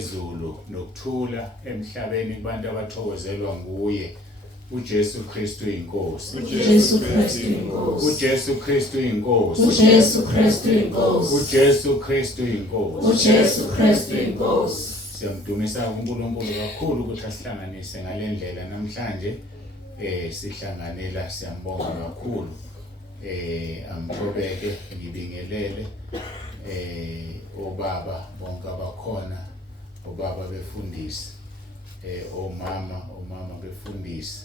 ezulu nokuthula emhlabeni kubantu abathokozelwa nguye uJesu Kristu inkosi. uJesu Kristu inkosi. uJesu Kristu inkosi. uJesu Kristu inkosi. uJesu Kristu inkosi. uJesu Kristu inkosi. Siyamdumisa uNkulunkulu kakhulu ukuthi asihlanganise ngalendlela namhlanje. Sihlanganela siyambonga kakhulu. Amthobeke ngibingelele obaba bonke abakhona, obaba befundisi, omama befundisi,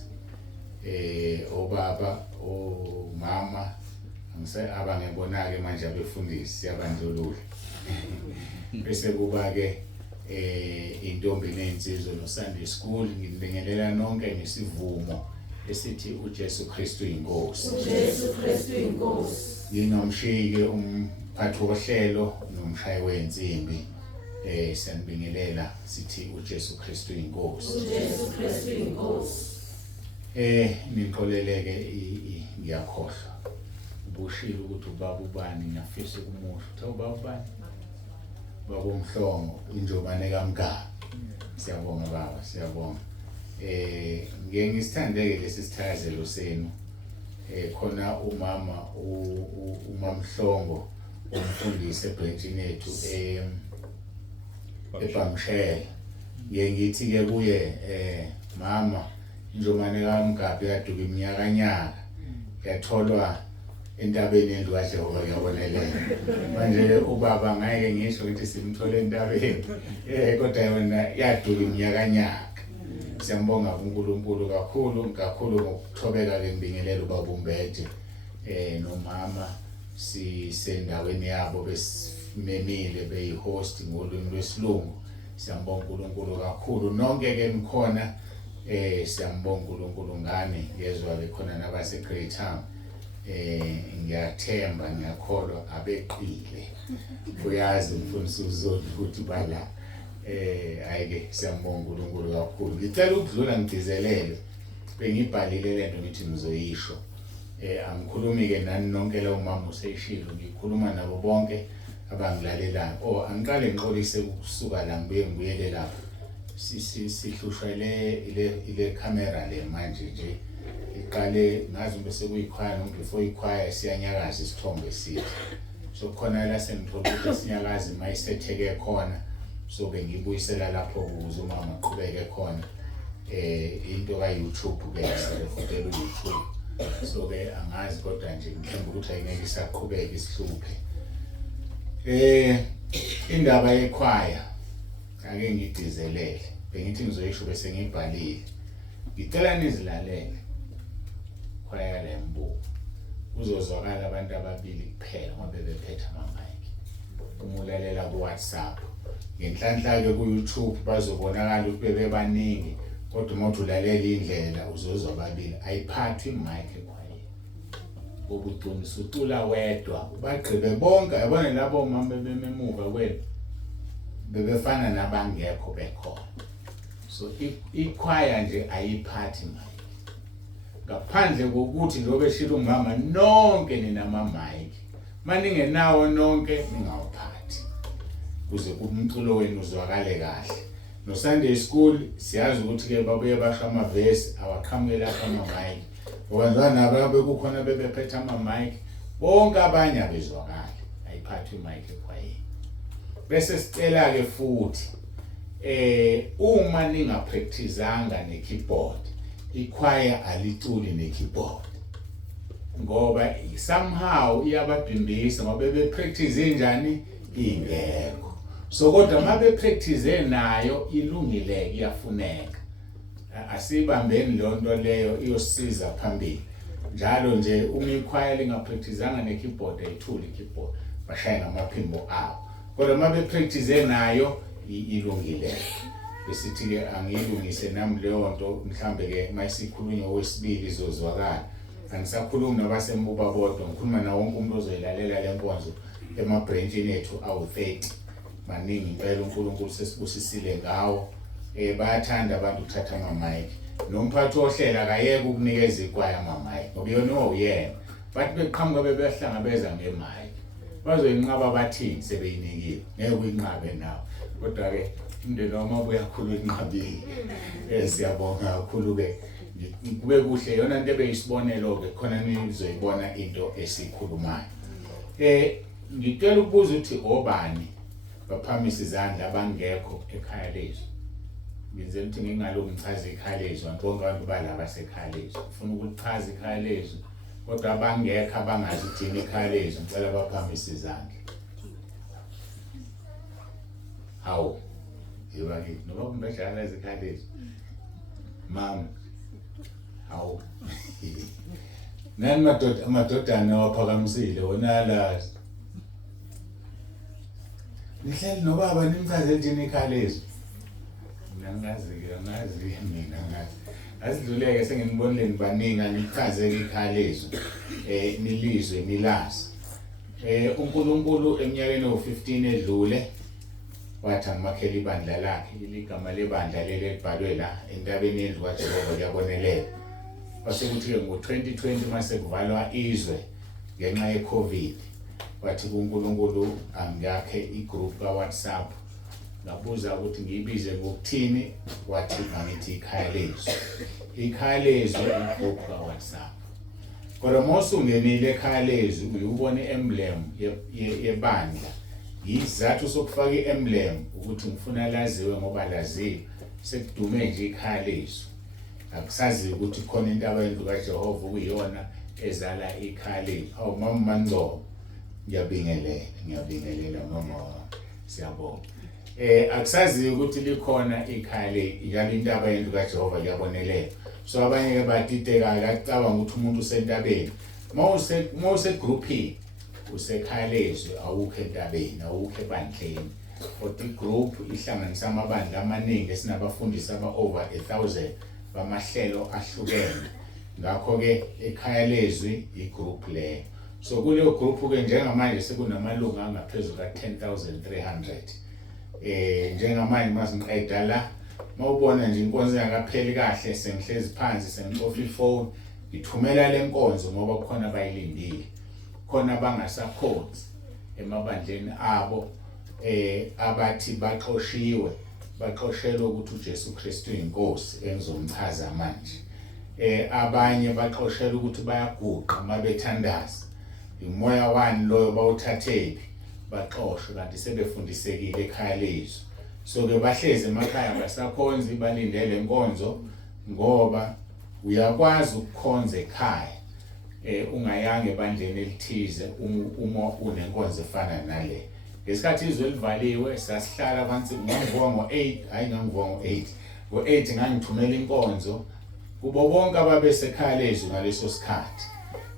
obaba omama abangibonake manje abefundisi siyabandlulula. Bese kuba ke intombi nezinsizwa no Sunday school ngibingelela nonke ngesivumo esithi uJesu Kristu inkosi. uJesu Kristu inkosi. Nginomshike umphathi wohlelo nomshayi wensimbi siyanibingelela sithi uJesu Kristu inkosi. uJesu Kristu inkosi. Niqoleleke ngiyakhohlwa. Ubushilo ukuthi ubaba ubani ngiyafisa ukumusho. Uthe ubaba ubani? Baba uMhlongo injobane kaMgaba. Siyabonga baba, siyabonga. Ngeke ngisithandeke lesi sithakazelo senu. Khona umama uMamhlongo umfundisi ebranchini yethu eBamshela. Ngeke ngithi ke kuye mama injomane kaMgaba yaduka iminyakanyaka yatholwa entabeni endwaJehova yabonelela. Manje ubaba ngeke ngisho ukuthi simthole entabeni kodwa yona yaduka iminyakanyaka. Siyambonga uNkulunkulu kakhulu ngokuthobeka ke ngibingelela ubaba uMbede nomama sisendaweni yabo besimemile beyihost ngolimi lwesilungu. Siyambonga uNkulunkulu kakhulu nonke ke nikhona siyambonga uNkulunkulu ngani ngezwe ke khona nabase Great Town. Ngiyathemba ngiyakholwa abeqile uyazi umfundisi uZodwa ukuthi bala ayike siyambonga uNkulunkulu kakhulu. Ngicela ukudlula ngidizelele bengibhalile lento ngithi ngizoyisho. Angikhulumi ke nani nonke la umama useyishilo ngikhuluma nabo bonke abangilalelayo. Angiqale ngiqolise ukusuka la ngibuyele lapha. Sihlushwa ile camera le manje nje. Iqale ngazi bese kuyikhwaya noma before ikhwaya siyanyakaza isithombe sithi. So khona la sengithola ukuthi sinyakaza mayisetheke khona. So bengibuyisela lapho ukuze umama aqhubeke khona into ka YouTube ke sifotela uYouTube. So ke angazi kodwa nje ngithemba ukuthi ayingeke isaqhubeka isihluphe. Indaba yekhwaya ake ngidizelele bengithi ngizoyisho bese ngibhalile. Ngicela nizilalele khwaya lembu uzozwakala abantu ababili kuphela ngoba bephethe ama-mic. Umulalela ku WhatsApp ngenhlanhla ke ku YouTube bazobonakala ukuthi bebebaningi kodwa uma ulalela indlela uzozwa ababili ayiphathi imic ekhwaya. Okuqinisa ucula wedwa bagqibe bonke yabona labo omama bememuva kwenu bebefana nabangekho bekhona. So ikhwaya nje ayiphathi imic. Ngaphandle kokuthi njobe shilo umama nonke ninama-mic. Maningenawo nonke ningawuphathi. Kuze umculo wenu uzwakale kahle. No Sunday school siyazi ukuthi ke babuye basho amavesi awaqhamuke lapha ama-mic. Ngoba nabo bekukhona bebephethe ama-mic bonke abanye abezwakala ayiphathi imic ekhwayeni. Bese sicela ke futhi uma ningapracticeanga ne-keyboard ikhwaya alituli ne-keyboard ngoba somehow iyababhimbisa ngoba bepractice njani ingekho. So kodwa mabe practice nayo ilungile iyafuneka. Asibambeni lonto leyo iyosiza phambili. Njalo nje uma ikhwaya lingapracticeanga ne-keyboard ayithuli i-keyboard bashaya ngamaphimbo abo. Kodwa mabe practice nayo ilungile. Besithi ke angiyilungise nami leyo nto mhlambe ke mayisikhulunywa wesibili izozwakala. Angisakhulumi nabasembuba bodwa ngikhuluma na wonke umuntu ozoyilalela le nkonzo emabranchini ethu awu-30. Maningi impela uNkulunkulu sesibusisile ngawo. Bayathanda abantu ukuthatha ama-mic. Nomphathi wohlela akayeke ukunikeza ikhwaya ama-mic ngoba yona uyena. Bathi beqhamuka bebehlangabeza nge-mic. Bazoyinqaba bathini sebeyinikile. Ngeke uyinqabe nawe. Kodwa ke umndeni wamabuya kakhulu enqabile. Siyabonga kakhulu ke. Kube kuhle yona into ebeyisibonelo ke khona nizoyibona into esikhulumayo. Ngicela ukubuza ukuthi obani baphakamisa izandla abangekho ekhaya lethu. Ngizela ukuthi ngingaloku ngichaze ikhaya lethu, bonke abantu balaba basekhaya lethu. Ufuna ukuchaza ikhaya lethu kodwa abangekho abangazi ukuthi ikhaya lethu ngicela baphakamisa izandla. Hawu. Yebaki noma kumbejana ezikhaya lethu. Mama. Hawu. Nani amadodana waphakamisile wona la. Nihleli nobaba nimchaze njini ikhaya lethu. Ngazi mina ngazi. Asidluleke senginibonile nibaningi ngichaze ikhaya lethu. Nilizwe nilazi. uNkulunkulu eminyakeni o15 edlule wathi angimakhela ibandla lakhe. Igama lebandla leli libhalwe la entabeni yendlu kaJehova liyabonelela. Wasekuthi ke ngo2020 mase kuvalwa izwe ngenxa yeCovid. Wathi uNkulunkulu angakhe igroup kaWhatsApp. Ngabuza ukuthi ngiyibize ngokuthini, wathi angithi ikhaya lethu. Ikhaya lethu igroup kaWhatsApp. Kodwa mose ungenile ekhaya lethu uyubona iemblem yebandla. Yizathu sokufaka iemblem ukuthi ngifuna laziwe ngoba laziwe sekudume nje ikhaya lethu. Akusazi ukuthi khona into abayendlu kaJehova kuyiyona ezala ikhaya lethu. Awu mama Manzo ngiyabingelela mama, siyabonga. Akusazi ukuthi likhona ikhaya lethu, yali into abayendlu kaJehova liyabonelela. So abanye ke badideka acabanga ukuthi umuntu usentabeni. Mawuse grouping usekhaya lethu awukho entabeni, awukho ebandleni. Kodwa igroup ihlanganisa amabandla amaningi esinabafundisi over 1000 bamahlelo ahlukene. Ngakho ke ekhaya lethu igroup le. So kuleyo group ke njengamanje sekunamalungu angaphezulu ka10300. Njengamanje masiqeda la mawubona nje inkonzo yakapheli kahle sengihlezi phansi sengicofa ifone ngithumela lenkonzo ngoba kukhona abayilindile. Khona abangasakhonzi emabandleni abo abathi baxoshiwe, baxoshelwe ukuthi uJesu Kristu inkosi engizomchaza manje. Abanye baxoshelwe ukuthi bayaguqa mabethandaza. Umoya wani loyo bawuthathephi baxoshwe kanti sebefundisekile ekhaya lethu. So ke bahlezi emakhaya basakhonzi balindele inkonzo ngoba uyakwazi ukukhonza ekhaya ungayanga ebandleni elithize uma unenkonzo efana nale. Ngesikhathi izwe livaliwe sasihlala phansi ngivuka ngo8, hayi ngivuka ngo8. Ngo8 ngangithumela inkonzo kubo bonke ababesekhaya lethu ngaleso sikhathi.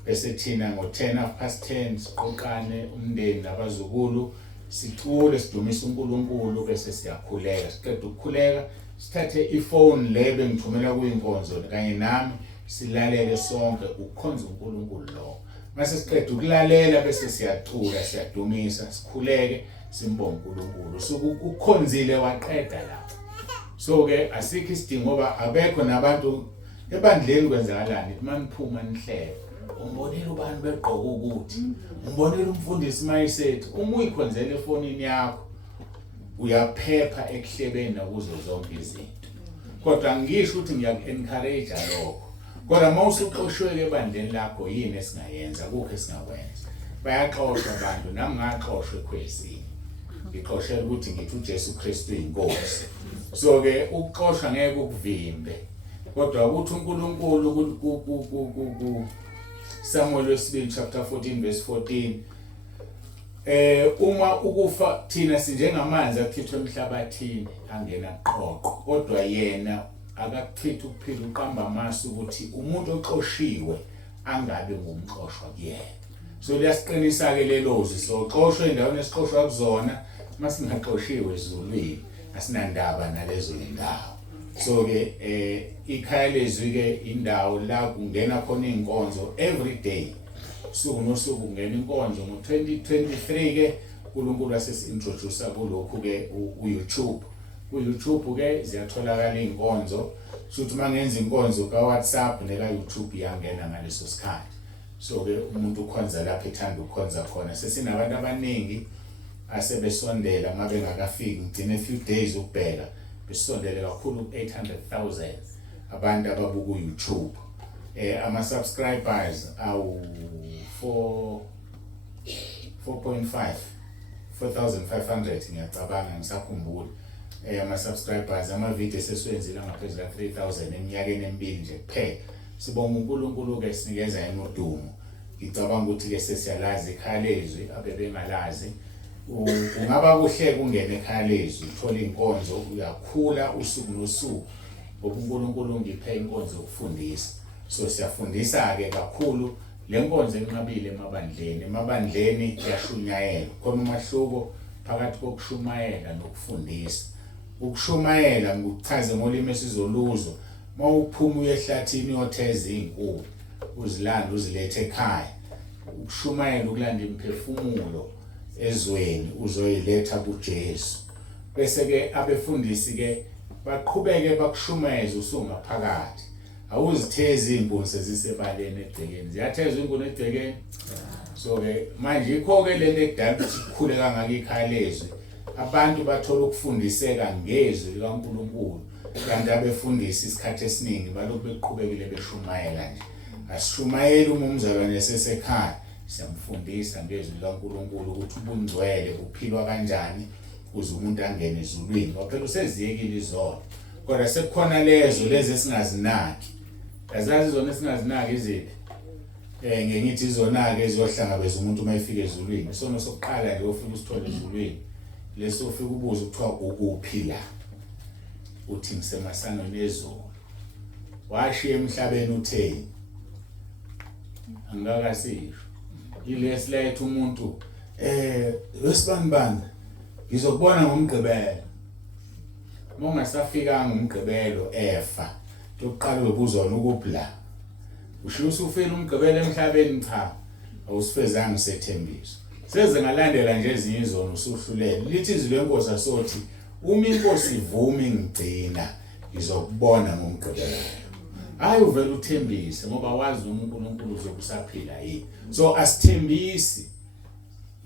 Bese thina ngo10:10 siqoqane umndeni nabazukulu sicule sidumisa uNkulunkulu bese siyakhuleka. Siqeda ukukhuleka sithathe ifone le bengithumela kuyinkonzo kanye nami silalele sonke ukukhonza uNkulunkulu lo. Mase siqeda ukulalela bese siyacula siyadumisa sikhuleke simbonga uNkulunkulu. So ukukhonzile waqeda la. So ke asikho isidingo ngoba abekho nabantu ebandleni kwenzakalani maniphuma nihlele. Umbonela ubani begqoka ukuthi. Umbonela umfundisi mayisethi uma uyikhonzela efonini yakho uyaphepha ekuhlebeni nakuzo zonke izinto. Kodwa ngisho ukuthi ngiyaku-encourage lokho. Kodwa mawusuxoshwe ebandleni lakho yini esingayenza kukho esingakwenza. Bayaxoshwa abantu nami ngaxoshwe ekhwezini. Ngixoshela ukuthi ngithi uJesu Kristu inkosi. So ke ukuxoshwa ngeke ukuvimbe. Kodwa ukuthi uNkulunkulu Samuel 2 chapter 14 verse 14 uma ukufa thina sinjengamanzi akhithwe emhlabathini angena qoqo kodwa yena akakuchithi ukuphila uqamba amasu ukuthi umuntu oxoshiwe angabe ngumxoshwa kuyena. So liyasiqinisa ke lelozwi so xoshwe endaweni esixoshwa kuzona masingaxoshiwe ezulwini asinandaba nalezo indawo. So ke ikhaya lezwi ke indawo la kungena khona inkonzo every day. Suku nosuku kungena inkonzo ngo2023 ke uNkulunkulu asesi-introduce kulokhu ke uYouTube. KuYouTube ke ziyatholakala inkonzo. Futhi mangenza inkonzo kaWhatsApp neka YouTube yangena ngaleso sikhathi. So ke umuntu ukhonza lapha ethanda ukukhonza khona. Sesinabantu abaningi asebesondela uma bengakafiki ngigcine a few days ukubheka besondele kakhulu ku-800,000 abantu ababuka ku-YouTube. Ama-subscribers awu 4,500 ngiyacabanga ngisakhumbula. Ama-subscribers ama-video sesiwenzile ngaphezulu ka-3,000 eminyakeni emibili nje kuphela. Sibonga uNkulunkulu-ke sinikeza yena udumo. Ngicabanga ukuthi-ke sesiyalazi ikhaya lezwi abebengalazi. Ungaba kuhle kungena ekhaya lezwi uthola inkonzo uyakhula usuku nosuku ngoba uNkulunkulu ngiphe inkonzo yokufundisa. So siyafundisa-ke kakhulu le nkonzo enqabile emabandleni yashunyayela. Khona umahluko phakathi kokushumayela nokufundisa. Ukushumayela ngikuchaze ngolimi esizoluzwa mawuphuma uye ehlathini uyotheza izinkukhu uzilanda uzilethe ekhaya. Ukushumayela ukulanda imphefumulo ezweni uzoyiletha kuJesu. Bese-ke abefundisi-ke baqhubeke bakushumayeze usungaphakathi. Awuzithezi izinkuni sezisebaleni egcekeni. Ziyathezwa izinkuni egcekeni. So-ke manje yikho-ke lento ekudala ukuthi kukhule kangaka ikhaya lezwi. Abantu bathola ukufundiseka ngezwi likaNkulunkulu. Kanti abefundisi isikhathi esiningi balokhu beqhubekile beshumayela nje. Asishumayeli uma umzalwane sesekhaya. Siyamfundisa ngezwi likaNkulunkulu ukuthi ubungcwele buphilwa kanjani ukuze umuntu angene ezulwini. Ngoba phela useziyekile izona. Kodwa sekukhona lezo lezi esingazinaki. Azazi zona esingazinaki iziphi? Ngithi izona-ke eziyohlangabeza umuntu uma efika ezulwini. Isono sokuqala nje ofika usithole ezulwini. Leso ufika ubuze ukuthiwa ukuphi la. Uthi ngisemasangweni ezulu. Washiya emhlabeni utheni? Angakasisho. Ilesi lethu umuntu wesibanibani ngizokubona ngomgqibelo. Uma ungasafikanga umgqibelo efa tokuqala ubuzona ukuphi la. Ushiya usufela umgqibelo emhlabeni cha awusifezanga isethembiso. Seze ngalandela nje ezinye izona usuhlulele. Lithi izwi lenkosi asothi uma inkosi ivuma ingigcina ngizokubona ngomgqibelo. Hayi uvela uthembise ngoba wazi uNkulunkulu uzokusaphila yini. So asithembisi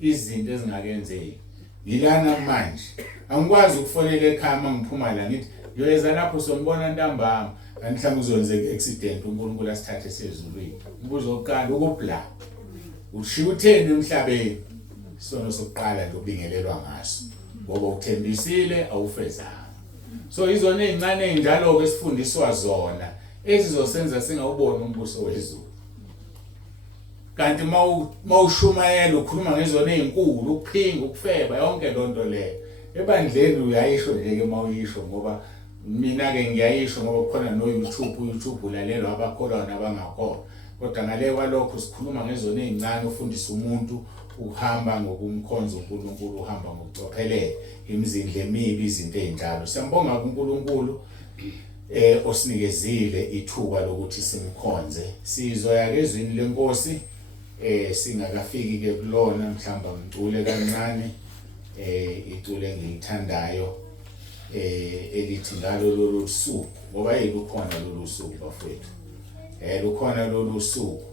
izinto ezingakenzeki. Ngilana manje angikwazi ukufonela ekhaya mangiphuma la ngithi ngiyoyeza lapho sombona ntambama kanti mhlawumbe uzonze accident uNkulunkulu asithathe sezulwini. Umbuzo oqala ukubla. Ushiya utheni emhlabeni? Isono sokuqala lokubingelelwa ngaso. Ngoba uthembisile awufezanga. So izona ezincane enjalo-ke esifundiswa zona ezizosenza singawuboni umbuso wezulu. Kanti mawushumayela ukhuluma ngezona ezinkulu ukuphinga ukufeba yonke lonto leyo. Ebandleni uyayisho nje-ke mawuyisho ngoba mina-ke ngiyayisho ngoba khona no-YouTube ulalelwa abakholwa nabangakholwa. Kodwa ngale kwalokho sikhuluma ngezona ezincane ufundisa umuntu uhamba ngokumkhonza uNkulunkulu uhamba ngokucophelela imizindla emibi izinto ezinjalo. Siyambonga uNkulunkulu osinikezile ithuba lokuthi simkhonze. Sizoya kezwini lenkosi singakafiki-ke kulona mhlamba ngicule kancane icule engilithandayo elithi ngalo lolu suku ngoba lukhona lolu suku bafowethu. Lukhona lolu suku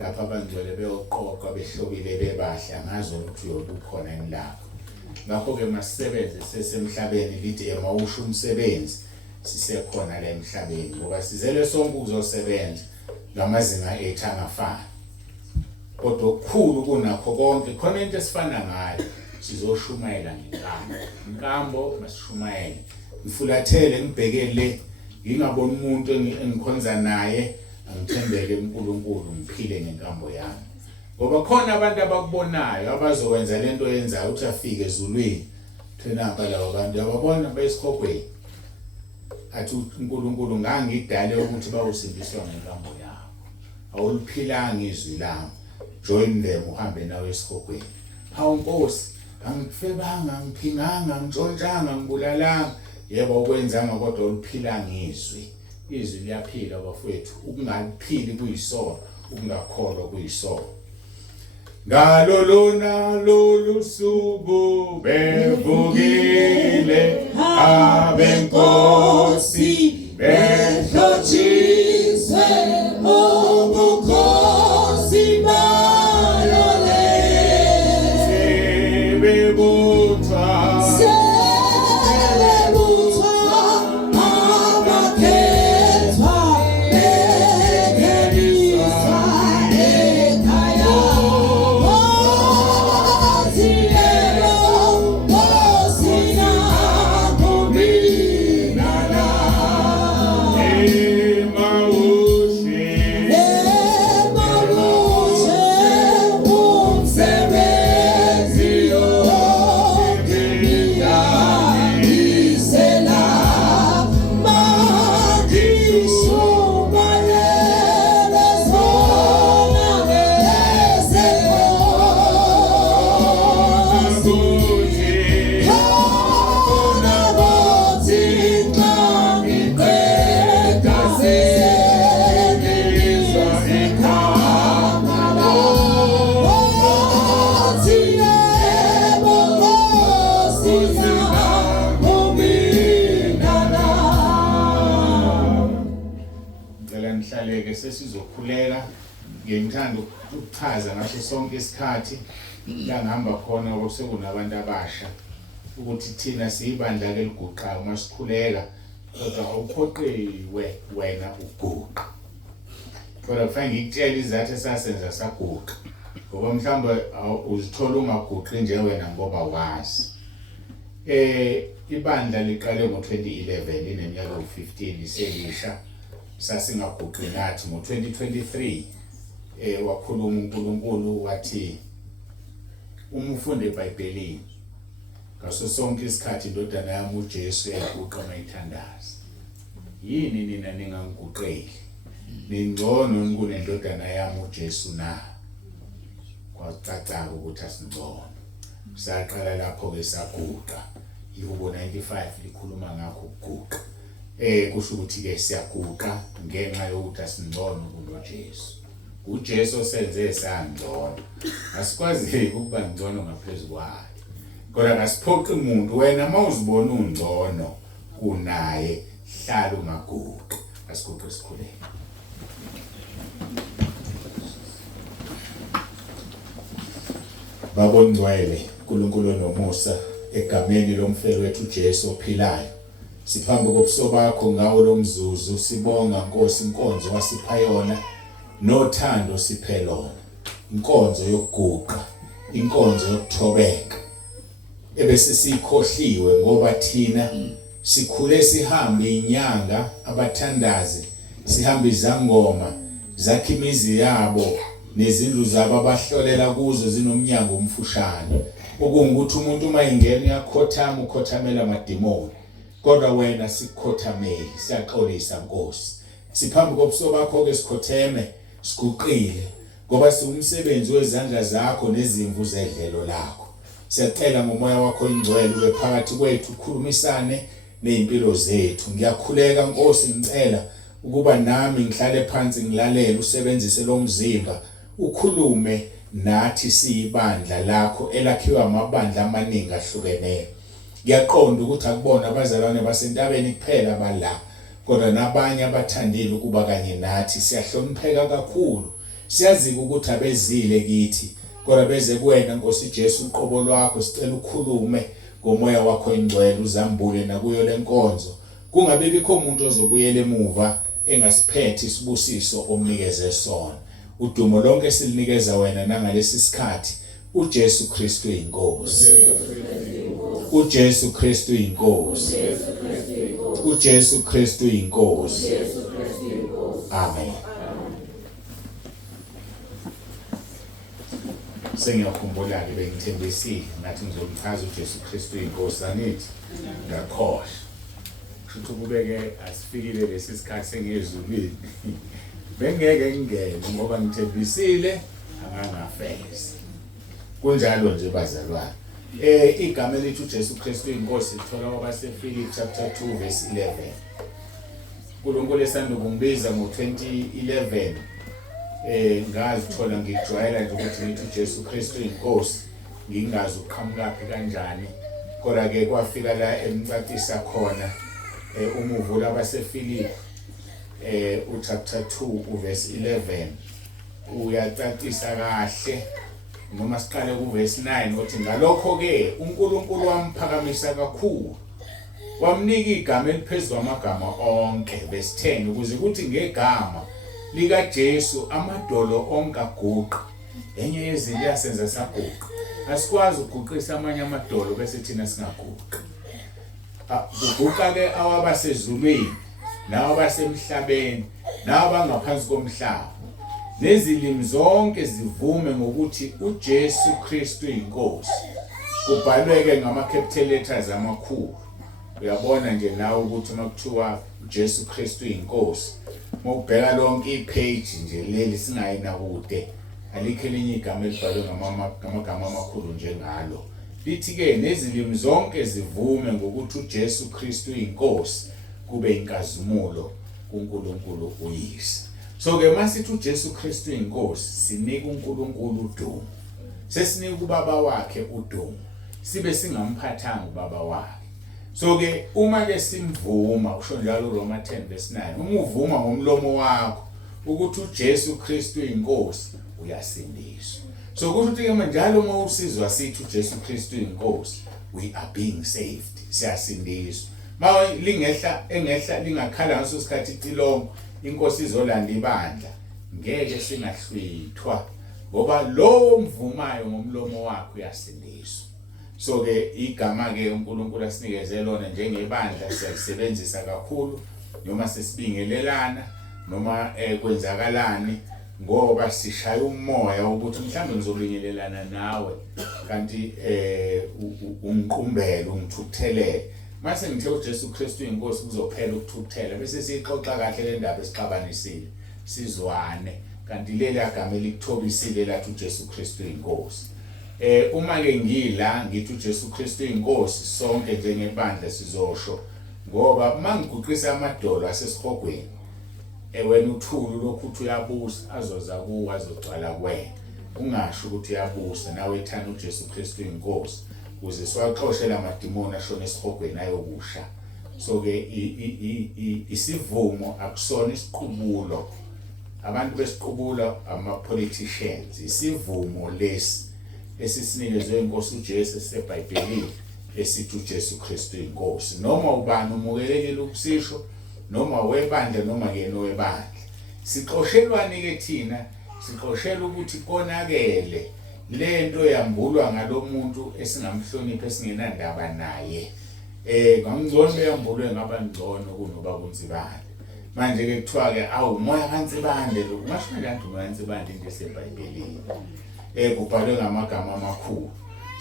lapha abangcwele beyoqoqwa behlobile bebahle ngazo ukuthi uyobukhona ngilapho. Ngakho-ke masisebenze sesemhlabeni lithi emawusho umsebenzi sisekhona la emhlabeni ngoba sizele sonke ukuzosebenza ngamazinga ethu angafani. Kodwa okukhulu kunakho konke khona into esifana ngayo sizoshumayela ngenkambo. Inkambo masishumayele. Ngifulathele ngibhekele ngingaboni umuntu engikhonza naye angithembele uNkulunkulu ngiphile ngenkambo yami. Ngoba khona abantu abakubonayo abazokwenza lento yenzayo ukuthi afike ezulwini. Thena labo abantu ababona besikhokhweni. Athi uNkulunkulu ngangidale ukuthi bawusindiswa ngenkambo yabo. Awuliphilanga izwi lami. Join them uhambe nawe esikhokhweni. Hawu Nkosi, angifebanga, angiphinganga, angitshontshanga, ngibulalanga. Yebo ukwenzanga kodwa uliphilanga izwi. Izwi liyaphila bafowethu. Ukungaphili kuyisono, ukungakholwa kuyisono. Ngalo lona lolu suku bevukile abenkosi behlotshise ubukhosi bayo le. ngithanda ukuchaza ngaso sonke isikhathi la ngihamba khona ngoba sekunabantu abasha ukuthi thina siyibandla keliguqayo masikhuleka kodwa awuphoqiwe wena uguqa. Kodwa kufanele ngikutshele izathu esasenza saguqa. Ngoba mhlawumbe uzithola ungaguqi nje wena ngoba wazi. Ibandla liqale ngo-2011 lineminyaka u-15 iselisha sasingaguqi nathi ngo-2023 wakhuluma uNkulunkulu wathi uma ufunda eBhayibhelini ngaso sonke isikhathi indodana yami uJesu yaguqa mayithandaza. Yini nina ningangiguqeli? Ningcono kunendodana yami uJesu na? Kwacaca ukuthi asingcono. Saqala lapho ke saguqa. Ihubo 95 likhuluma ngakho ukuguqa. Kusho ukuthi ke siyaguqa ngenxa yokuthi asingcono kunoJesu. uJesu osenze sangcono. Asikwazi ukuba ngcono ngaphezulu kwakhe. Kodwa kasiphoqi umuntu wena mawuzibona ungcono kunaye hlala ungaguqi. Asiguqe sikhuleke. Baba ongcwele, uNkulunkulu nomusa, egameni lomfelo wethu uJesu ophilayo. Siphambi kobuso bakho ngawo lo mzuzu sibonga Nkosi inkonzo wasipha yona nothando siphe lona. Inkonzo yokuguqa, inkonzo yokuthobeka. Ebese sikhohliwe ngoba thina sikhule sihambe inyanga abathandazi, sihambe izangoma, zakhe imizi yabo nezindlu zabo abahlolela kuzo zinomnyango omfushane. Okungukuthi umuntu uma ingena uyakhothama ukhothamela amadimoni. Kodwa wena sikhothameli, siyaxolisa Nkosi. Siphambi kobuso bakho ke sikhotheme, siguqile ngoba siwumsebenzi wezandla zakho nezimvu zedlelo lakho. Siyacela ngomoya wakho ingcwele ube phakathi kwethu ukhulumisane nezimpilo zethu. Ngiyakhuleka Nkosi ngicela ukuba nami ngihlale phansi ngilalele usebenzise lo mzimba ukhulume nathi siyibandla lakho elakhiwa amabandla amaningi ahlukeneyo. Ngiyaqonda ukuthi akubona abazalwane basentabeni kuphela bala, kodwa nabanye abathandile ukuba kanye nathi. Siyahlonipheka kakhulu. Siyazi ukuthi abezile kithi, kodwa beze kuwena Nkosi Jesu uqobo lwakho. Sicela ukhulume ngomoya wakho ingcwele uzambule nakuyo lenkonzo. Kungabe bikho umuntu ozobuyela emuva engasiphethe isibusiso omnikeze sona. Udumo lonke silinikeza wena nangalesi sikhathi. uJesu Kristu inkosi. uJesu Kristu inkosi. uJesu Kristu inkosi. Amen. Sengiyakhumbula ke bengithembisile ngathi ngizomchaza uJesu Kristu inkosi anithi ngakhohle. Futhi kubeke asifikile lesi sikhathi sengezulwini. Bengeke ngingene ngoba ngithembisile angangafeza. Kunjalo nje bazalwane. Igama elithi uJesu Kristu inkosi lithola kwabaseFilipi chapter 2 verse 11. uNkulunkulu esanda ukungibiza ngo-2011 ngazithola ngijwayela nje ukuthi ngithi uJesu Kristu inkosi, ngingazi uqhamukaphi kanjani. Kodwa ke kwafika la emcatisa khona umuvula abaseFilipi chapter 2 verse 11 uyacacisa kahle. Noma siqale kuverse 9 uthi ngalokho ke uNkulunkulu wamphakamisa kakhulu, wamnika igama eliphezulu amagama onke. Verse 10 ukuze kuthi ngegama lika Jesu amadolo onke aguqa. Enye yezinto yasenza saguqa. Asikwazi ukuguqisa amanye amadolo bese thina singaguqa. Uguqa ke awabasezulwini nawabasemhlabeni nawabangaphansi komhlaba. Nezilimi zonke zivume ngokuthi uJesu Kristu inkosi. Kubhalweke ngama capital letters amakhulu. Uyabona nje nawe ukuthi makuthiwa uJesu Kristu inkosi, mawubheka lonke ipage nje leli singayina kude, alikho elinye igama elibhalwe ngamagama amakhulu njengalo. Lithi ke nezilimi zonke zivume ngokuthi uJesu Kristu inkosi, kube inkazimulo kuNkulunkulu uyise. So ke masithi uJesu Kristu inkosi, sinika uNkulunkulu udumo. Sesinika ubaba wakhe udumo. Sibe singamphathanga ubaba wakhe. So ke uma ke simvuma, usho njalo uRoma 10 verse 9, uma uvuma ngomlomo wakho ukuthi uJesu Kristu inkosi uyasindiswa. So kusho ukuthi ke njalo uma usizwa sithi uJesu Kristu inkosi, we are being saved, siyasindiswa. Mawa engehla lingakhala ngaso sikhathi icilongo inkosi izolanda ibandla, ngeke singahlwithwa ngoba lo mvumayo ngomlomo wakhe uyasindiswa. So ke igama ke uNkulunkulu asinikeze lona njengebandla siyalisebenzisa kakhulu noma sesibingelelana noma kwenzakalani, ngoba sishaya umoya ukuthi mhlawumbe ngizobingelelana nawe kanti ungiqumbele ungithukuthelele. Mase ngithe uJesu Kristu inkosi kuzophela ukuthukuthela bese sixoxa kahle le ndaba esixabanisile sizwane, kanti leli agama elikuthobisile lathi uJesu Kristu inkosi. Uma ke ngila ngithi uJesu Kristu inkosi, sonke njengebandla sizosho, ngoba mangiguqisa amadolo asesihogweni wena uthulu lokhu uyabusa azoza kuwe azogcwala kuwena, ungasho ukuthi uyabusa nawe ethanda uJesu Kristu inkosi ukuze siwaxoshe lamadimoni ashona esihogweni ayokusha. So ke isivumo akusona isiqubulo, abantu besiqubulo ama-politicians, isivumo lesi esisinikezwe inkosi uJesu eseBhayibhelini esithi uJesu Kristu inkosi. Noma ubani umukelekile ukusisho, noma webandla noma kuyena owebandla, siqoshelwane ke thina, siqoshela ukuthi konakele lento yambulwa ngalomuntu esingamhlonipha esingenandaba naye. Ngangcono beyambulwe ngaba ngcono kunoba kunzibande. Manje ke kuthiwa ke umoya kaNsibande lo, ngasho kanjani umoya kaNsibande into eseBhayibhelini kubhalwe ngamagama amakhulu.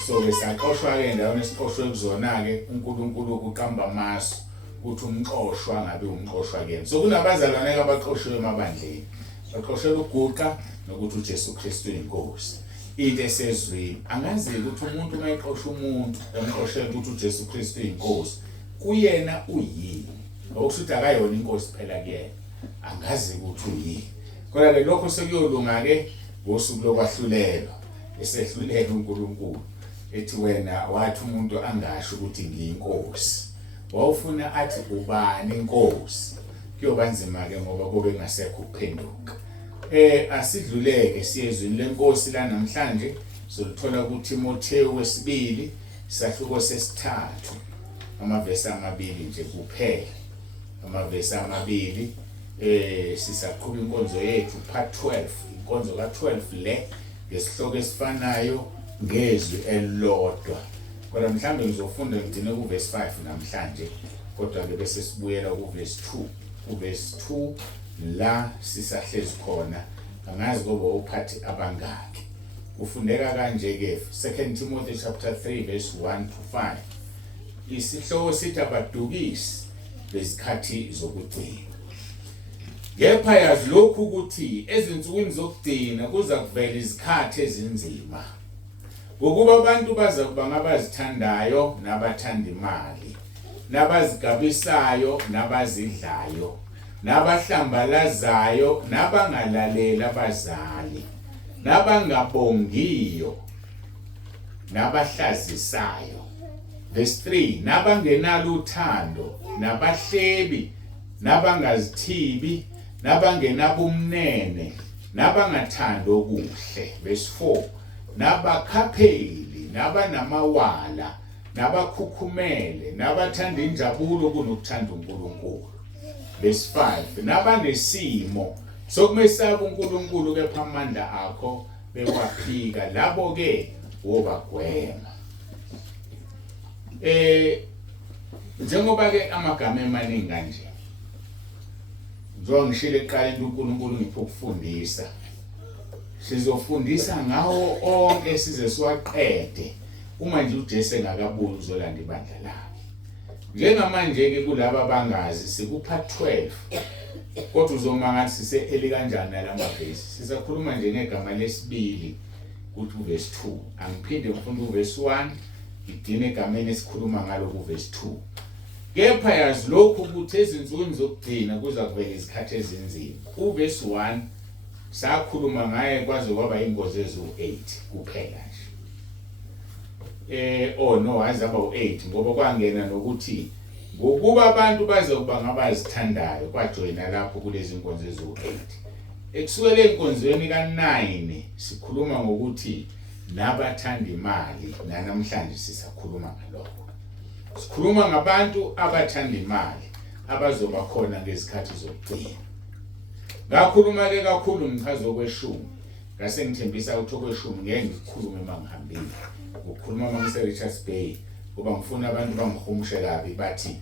So ke saqoshwa ke endaweni esiqoshwe kuzona ke uNkulunkulu ukuqamba amasu ukuthi umqoshwa ngabe umqoshwa kuyena. So kunabazalwane abaqoshiwe emabandleni, baqoshela ukuguqa nokuthi uJesu Kristu inkosi. Into esezweni angazi ukuthi umuntu uma eqosha umuntu emqoshela ukuthi uJesu Kristu inkosi, kuyena uyini, okusho ukuthi akayona inkosi phela kuyena, angazi ukuthi uyini. Kodwa ke lokho sekuyolunga ke ngosuku lokwahlulelwa, esehluleka uNkulunkulu ethi wena wathi umuntu angasho ukuthi ngiyinkosi, wawufuna athi ubani inkosi. Kuyoba nzima ke ngoba kube ngasekho ukuphenduka. Asidluleke siyezwini lenkosi la namhlanje solithola kuTimotheo wesibili isahluko sesithathu, amavesi amabili nje kuphela, amavesi amabili. Sisaqhuba inkonzo yethu part 12, inkonzo ka12 le ngesihloko esifanayo ngezwi elilodwa. Kodwa mhlambe ngizofunda ngigcine kuverse 5 namhlanje, kodwa ke bese sibuyela kuverse 2. Kuverse 2 la sisahlezi khona, angazi ngoba uphathi abangaki. Kufundeka kanje ke 2 Timothy chapter 3 verse 1 to 5. Isihloko sithi abadukisi bezikhathi zokugcina. Kepha yazi lokhu ukuthi ezinsukwini zokugcina kuza kuvela izikhathi ezinzima, ngokuba abantu baza kuba ngabazithandayo nabathanda imali, nabazigabisayo nabazidlayo, nabahlambalazayo nabangalalela abazali, nabangabongiyo nabahlazisayo. Verse 3, nabangenalo uthando, nabahlebi, nabangazithibi, nabangenabumnene, nabangathandi okuhle. Verse 4, nabakhapheli, nabanamawala, nabakhukhumele, nabathanda injabulo kunokuthanda uNkulunkulu. Verse 5, nabanesimo sokumesaba uNkulunkulu kepha amandla akho bekwaphika, labo ke wobagwema. Njengoba ke amagama emaningi kanje, njengoba ngishilo ekuqaleni uNkulunkulu ngipho ukufundisa, sizofundisa ngawo onke size siwaqede uma nje uJesu engakabuyi uzolanda ibandla lakhe. Njengamanje ke kulabo abangazi sikupart 12, kodwa uzoma ngathi sise kanjani nalamavesi. Sisakhuluma nje ngegama lesibili kuthi uverse 2. Angiphinde ngifunda uverse 1 ngidine egameni esikhuluma ngalo kuverse 2. Kepha yazi lokhu ukuthi ezinsukwini zokugcina kuza kuvela izikhathi ezinzima. Uverse 1 sakhuluma ngaye kwaze kwaba ingozi ezu8 kuphela nje. Azaba u8 ngoba kwangena nokuthi ngokuba abantu bazokuba ngabazithandayo kwajoyina lapho kulezi inkonzo ezu8. Ekusukela enkonzweni ka9 sikhuluma ngokuthi nabathanda imali, namhlanje sisakhuluma ngalokho. Sikhuluma ngabantu abathanda imali abazoba khona ngezikhathi zokugcina. Ngakhuluma ke kakhulu ngichazo kweshumi. Ngase ngithembisa ukuthi okweshumi ngeke ngikhulume mangihambile. Ukukhuluma mangise Richards Bay ngoba ngifuna abantu bangihumushe kabi bathi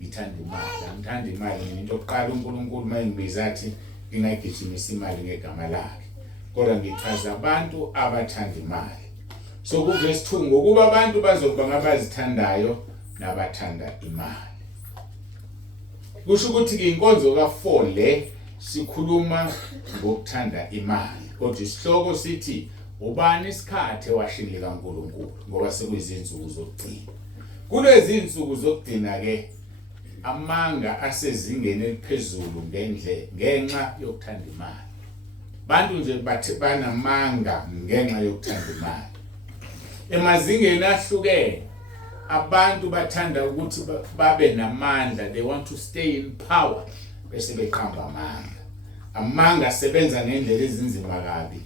ngithanda imali. Ngithanda imali into yokuqala uNkulunkulu mayingibiza athi ngingayigijimisa imali ngegama lakhe. Kodwa ngichaza abantu abathanda imali. So kuverse 2 ngokuba abantu bazokuba ngabazithandayo nabathanda imali. Kusho ukuthi inkonzo ka4 le sikhuluma ngokuthanda imali. Kodwa isihloko sithi ubani isikhathi washili kaNkulunkulu ngoba sekuyizinsuku zokugcina. Kulezi insuku zokugcina ke amanga asezingeni eliphezulu ngenxa yokuthanda imali. Bantu nje bathi banamanga ngenxa yokuthanda imali. Emazingeni ahlukene abantu bathanda ukuthi babe namandla, they want to stay in power bese beqamba amanga. Amanga asebenza ngendlela ezinzima kabi.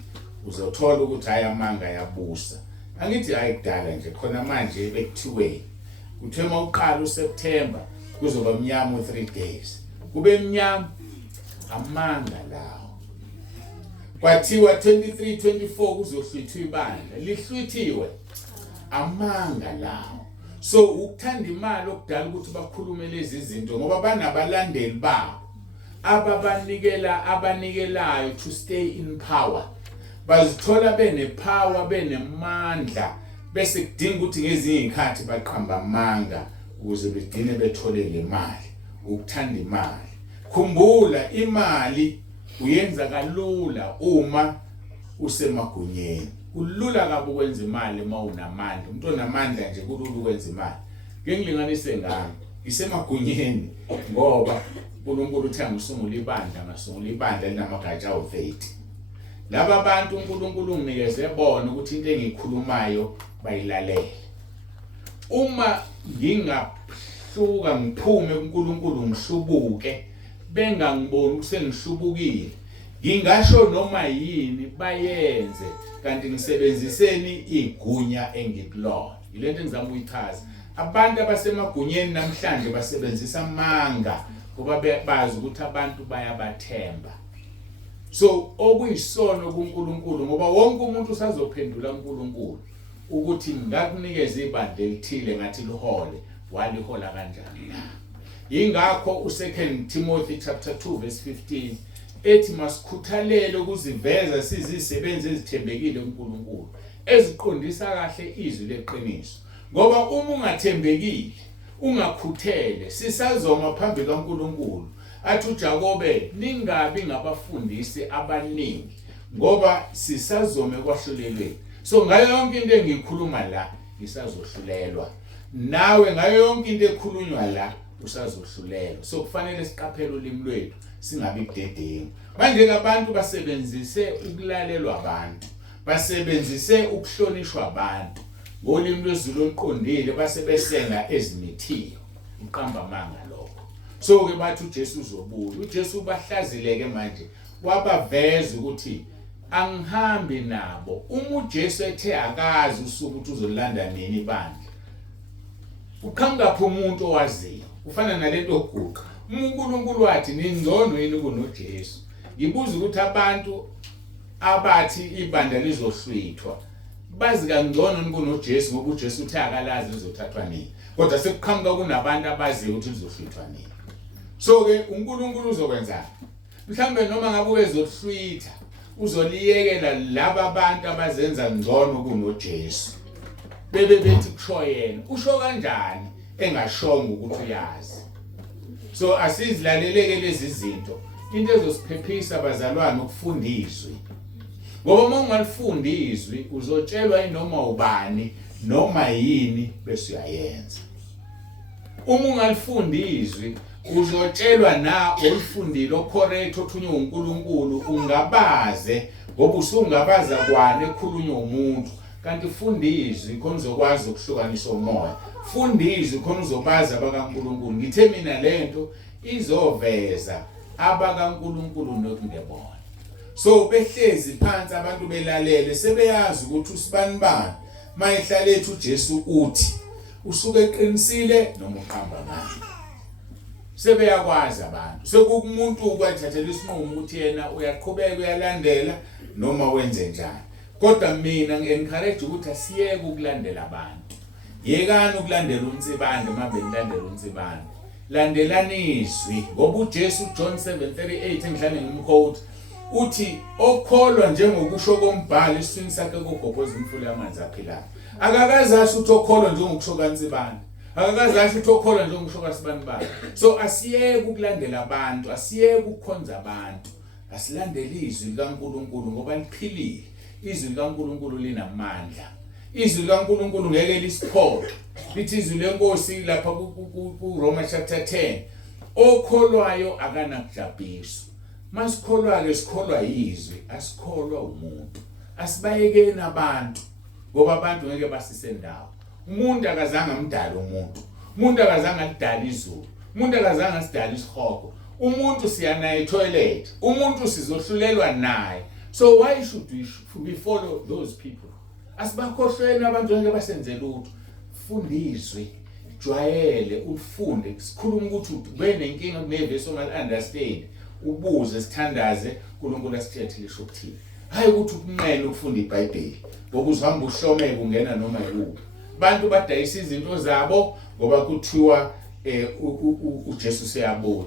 Uzothola ukuthi hayi amanga yabusa. Angithi ayikudala nje khona manje bekuthiwe kuthiwe mawuqala uSeptember kuzoba mnyama 3 days. Kube mnyama amanga lawo. Kwathiwa 23-24 kuzohlwithwa ibandla. Lihlwithiwe amanga lawo. So ukuthanda imali okudala ukuthi bakhulume lezi zinto ngoba banabalandeli babo abanikelayo to stay in power. Bazithola benepower, benemandla bese kudinga ukuthi ngezinye izikhathi baqamba amanga ukuze begcine bethole le mali. Ukuthanda imali. Khumbula imali uyenza kalula uma usemagunyeni. Kulula kabi ukwenza imali uma unamandla. Umuntu onamandla nje kulula ukwenza imali. Ngingilinganise ngami isemagunyeni ngoba uNkulunkulu uthi ngisungule ibandla, ngasungula ibandla linamagatsha awu-30. Laba abantu uNkulunkulu unginikeze bona ukuthi into engikhulumayo bayilalele. Uma ngingahluka ngiphume kuNkulunkulu ngihlubuke bengangiboni usengihlubukile, ngingasho noma yini bayenze kanti ngisebenziseni igunya engikulona. Ilento engizama ukuyichaza. Abantu abasemagunyeni namhlanje basebenzisa amanga ngoba bazi ukuthi abantu bayabathemba. So okuyisono kuNkulunkulu ngoba wonke umuntu usazophendula uNkulunkulu ukuthi ngakunikeza ibandla elithile ngathi lihole, walihola kanjani na. Ingakho u2 Timothy chapter 2 verse 15 ethi masikhuthalele ukuziveza sizisebenzi ezithembekile kuNkulunkulu eziqondisa kahle izwi leqiniso. Ngoba uma ungathembekile, ungakhuthele, sisazoma phambi kaNkulunkulu. Athi uJakobe ningabi ngabafundisi abaningi ngoba sisazome kwahlulelweni. So ngayo yonke into engikhuluma la ngisazohlulelwa. Nawe ngayo yonke into ekhulunywa la usazohlulelwa. So kufanele siqaphele ulimi lwethu singabi kudedengu. Manje abantu basebenzise ukulalelwa abantu, basebenzise ukuhlonishwa abantu ngolimi lwezulu oluqondile basebesenga ezimithiyo uqamba amanga lokho. So ke bathi uJesu uzobuya. uJesu bahlazileke manje wabaveza ukuthi angihambi nabo. Uma uJesu ethe akazi usuku ukuthi uzolanda nini ibandla, uqhamuka umuntu owaziyo ufana nalento oguqa. uNkulunkulu wathi ningcono yini kunoJesu. Ngibuza ukuthi abantu abathi ibandla lizohlwithwa bazi kangcono kunoJesu ngoba uJesu uthe akalazi lizothathwa nini. Kodwa sekuqhamuka kunabantu abaziyo ukuthi lizohlwithwa nini. So ke uNkulunkulu uzokwenza mhlambe noma ngabe uyezohlwitha uzoliyekela laba abantu abazenza ngcono kunoJesu. Bethi kusho yena. Usho kanjani engashongo ukuthi uyazi? So asizilaleleke lezi zinto. Into ezosiphephisa abazalwane ukufunda izwi. Ngoba uma ungalifunda izwi uzotshelwa inoma ubani noma yini bese uyayenza. Uma ungalifunda izwi uzotshelwa na olifundile ocorrect othunywe uNkulunkulu ungabaze ngoba usungabaza kwane ekhulunywa umuntu. Kanti funda izwi khona uzokwazi ukuhlukanisa umoya. Funda izwi khona uzobaza abakaNkulunkulu. Ngithe mina lento izoveza abakaNkulunkulu nokungebona. So behlezi phansi abantu belalele sebeyazi ukuthi usibani bani mayihlala ethu uJesu uthi usuke eqinisile noma uqamba amanga. Sebeyakwazi abantu sekumuntu ukwathathela isinqumo ukuthi yena uyaqhubeka uyalandela noma wenze njani. Kodwa mina ngi-encourage ukuthi asiyeke ukulandela abantu. Yekani ukulandela uNsibande mabe nilandela uNsibande. Landelani izwi ngoba uJesu John 7:38 engihlale ngimquote uthi okholwa njengokusho kombhalo iswini sakhe kugobhoza imfula yamanzi aphilayo. Akakazazi ukuthi okholwa njengokusho kaNsibande. Akakazazi ukuthi okholwa njengokusho kaSibani bani. So asiyeke ukulandela abantu, asiyeke ukukhonza abantu. Asilandele izwi likaNkulunkulu ngoba liphilile. Izwi likaNkulunkulu linamandla. Izwi likaNkulunkulu ngeke lisiphoxe. Lithi izwi lenkosi lapha kuRoma chapter 10. Okholwayo akanakujabhiswa. Masikholwa ke sikholwa izwi, asikholwa umuntu. Asibayekeni abantu ngoba abantu ngeke basisendawo. Umuntu akazange amdala umuntu. Umuntu akazange alidala izulu. Umuntu akazange asidala isihogo. Umuntu siyanaye toilet. Umuntu sizohlulelwa naye. So why should we follow those people? Asibakhohlweni abantu ngeke basenze lutho. Fundizwe, jwayele, ufunde. Sikhuluma ukuthi ube nenkinga kunevesi ongal understand. Ubuze sithandaze uNkulunkulu asithethe lisho ukuthini. Hayi ukuthi ukunqena ukufunda iBhayibheli. Ngoba uzihamba uhlomeke ungena noma yikuphi. Abantu badayisa izinto zabo ngoba kuthiwa uJesu seyabuya.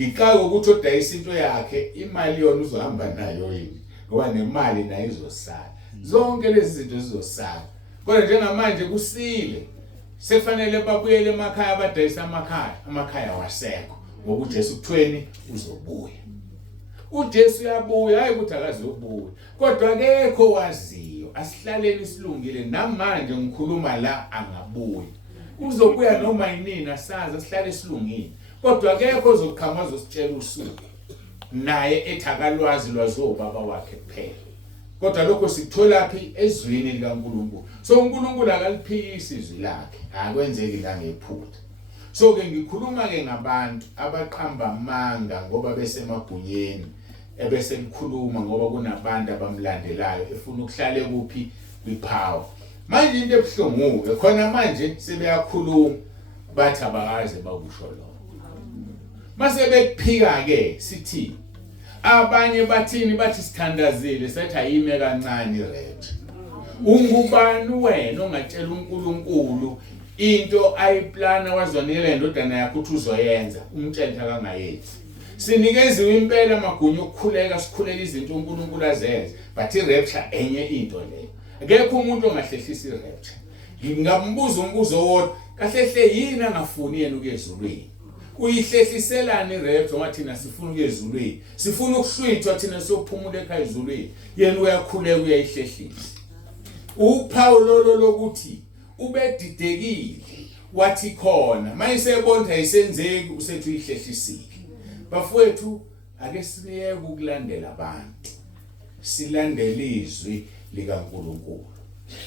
Ngicaka ukuthi odayisa into yakhe imali yona uzohamba nayo yini. Ngoba nemali nayo izosala. Zonke lezi zinto zizosala. Kodwa njengamanje kusile. Sefanele babuyele emakhaya abadayisa amakhaya wasekho. Ngoba uJesu kuthweni uzobuya. uJesu uyabuya hayi ukuthi akazobuya. Kodwa akekho waziyo. Asihlaleni isilungile namanje ngikhuluma la angabuya. Uzobuya noma yinini asazi asihlale isilungile. Kodwa akekho ozokhama azositshela usuku. Naye ethakalwazi lwazobaba wakhe kuphela. Kodwa lokho sikuthola phi ezwini likaNkulunkulu. So uNkulunkulu akaliphikisi izwi lakhe. Akwenzeki la ngephutha. So ke ngikhuluma ke ngabantu abaqamba amanga ngoba besemagunyeni ebese likhuluma ngoba kunabantu abamlandelayo efuna ukuhlale kuphi kwipower. Manje into ebuhlungu ke khona manje sebeyakhuluma bathi abakaze bakusho lokho. Mase bekuphika ke sithi abanye bathini bathi sithandazile sathi ayime kancane iReach. Ungubani wena ongatshela uNkulunkulu into ayiplana wazonela indodana yakho ukuthi uzoyenza umtshela kangayenzi. Sinikezwe impela amagunya okukhuleka sikhulela izinto uNkulunkulu azenze but iRapture enye into leyo. Akekho umuntu ongahlehlisa iRapture. Ngingambuza umbuzo wodwa kahlehle yini angafuni yena ukuyezulwini. Uyihlehliselana iRapture ngathi thina sifuna ukuyezulwini. Sifuna ukuhlwithwa thina siyophumula ekhaya ezulwini. Yena uyakhuleka uyayihlehlisa. UPaulo lokuthi ubedidekile wathi khona mayisebona ayisenzeki usethu ihlehlisile. Bafowethu ake siniyeke ukulandela abantu. Silandele izwi likaNkulunkulu.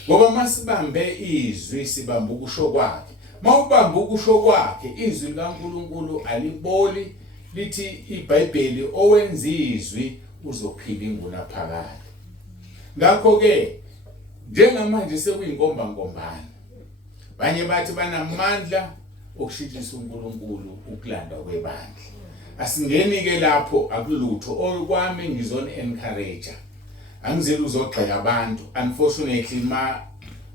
Ngoba masibambe izwi sibambe ukusho kwakhe. Mawubamba ukusho kwakhe izwi likaNkulunkulu aliboli lithi iBhayibheli owenza izwi uzophila ingunaphakade. Ngakho ke njengamanje sekuyinkomba ngombani. Banye bathi banamandla okushintshisa uNkulunkulu ukulanda kwebandla. Asingeni ke lapho akulutho okwami ngizona encourage. Angizeli uzogxeka abantu. Unfortunately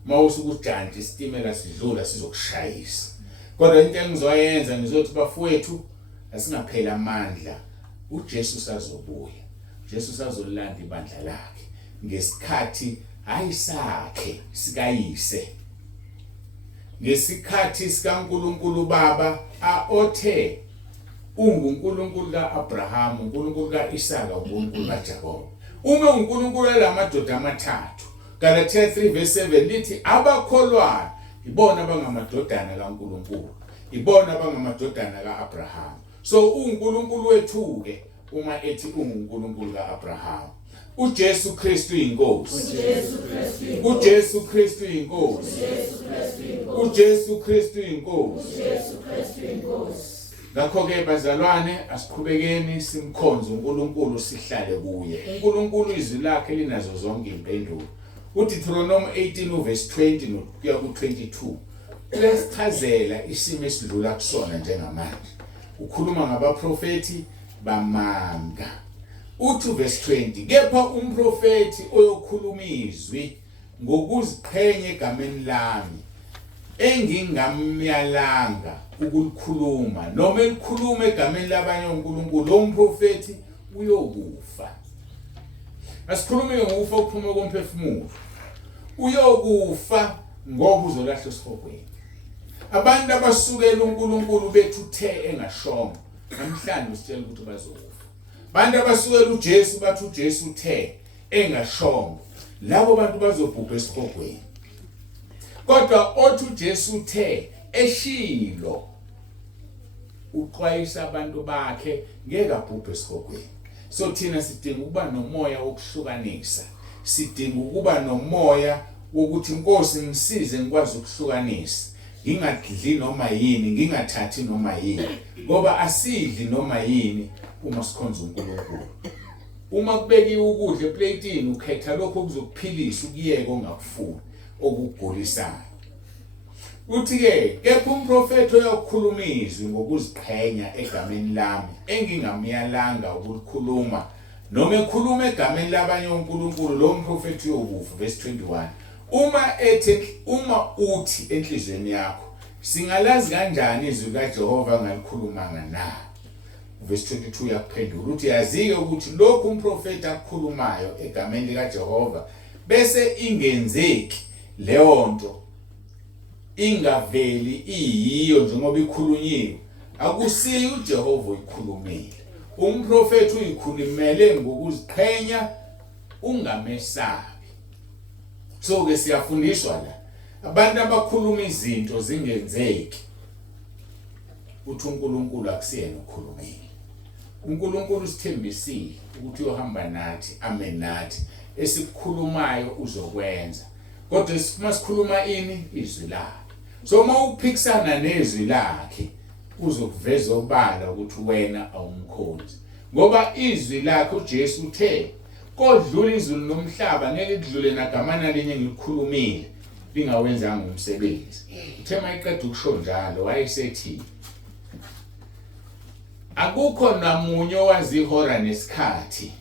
mawusukujantshi isitimela sidlula sizokushayisa. Kodwa into engizoyenza ngizothi bafowethu asingaphela amandla. uJesu sazobuya. uJesu sazolanda ibandla lakhe ngesikhathi ayisakhe sikayise. Ngesikhathi sikaNkulunkulu Baba aothe unguNkulunkulu kaAbraham, uNkulunkulu kaIsaka, uNkulunkulu kaJakobe. Uma uNkulunkulu lamadoda amathathu, Galatia 3:7 lithi abakholwayo ibona abangamadodana kaNkulunkulu, ibona abangamadodana kaAbraham. So uNkulunkulu wethu ke uma ethi unguNkulunkulu kaAbraham. uJesu Kristu inkosi. uJesu Kristu inkosi. uJesu Kristu inkosi. Ngakho-ke bazalwane, asiqhubekeni simkhonze uNkulunkulu sihlale kuye. uNkulunkulu izwi lakhe linazo zonke impendulo. uDeuteronomy 18 verse 20 nokuya ku22 uyasichazela isimo esidlula kusona njengamanje. Ukhuluma ngabaprofeti bamanga. Uthi verse 20, kepha umprofeti oyokhuluma izwi ngokuziqhenya egameni lami engingamyalanga ukulikhuluma noma elikhuluma egameni labanye uNkulunkulu, lo mprofeti uyokufa. Asikhulume ngokufa okuphuma komphefumulo. Uyokufa ngoba uzolahla esihogweni. Abantu abasukela uNkulunkulu bethu uthe engashongo namhlanje sitshela ukuthi bazokufa. Abantu abasukela uJesu bathi uJesu uthe engashongo, labo bantu bazobhubha esihogweni. Kodwa othi uJesu uthe eshilo uxwayisa abantu bakhe ngeke abhubhe esihogweni. So thina sidinga ukuba nomoya wokuhlukanisa. Sidinga ukuba nomoya wokuthi Nkosi ngisize ngikwazi ukuhlukanisa. Ngingadli noma yini, ngingathathi noma yini. Ngoba asidli noma yini uma sikhonza uNkulunkulu. Uma kubekiwe ukudla eplatini ukhetha lokho okuzokuphilisa ukuyeka ongakufuni okugulisayo. Uthi-ke kepha umprofeti oyokhuluma izwi ngokuziqhenya egameni lami engingamyalanga ukulikhuluma noma ekhuluma egameni labanye uNkulunkulu, lo mprofeti uyokufa. Verse 21, uma uthi enhlizweni yakho singalazi kanjani izwi kaJehova ngalikhulumanga na? Verse 22 yakuphendula uthi yazike ukuthi lokhu umprofeti akukhulumayo egameni likaJehova bese ingenzeki leyo nto ingaveli iyiyo njengoba ikhulunyiwe, akusiyo uJehova oyikhulumile. Umprofeti uyikhulumele ngokuziqhenya, ungamesabi. So ke siyafundiswa la abantu abakhuluma izinto zingenzeki uthi uNkulunkulu akusiyena okhulumile. uNkulunkulu sithembisile ukuthi uyohamba nathi, amen nathi, esikukhulumayo uzokwenza. Kodwa uma sikhuluma ini izwi lakhe. So uma uphikisana nezwi lakhe uzokuveza obala ukuthi wena awumkhonzi. Ngoba izwi lakhe uJesu uthe kodlula izulu nomhlaba ngeke kudlule nagamana linye ngilikhulumile lingawenzanga umsebenzi. Uthe mayiqeda ukusho njalo wayesethi akukho namunye owazi ihora nesikhathi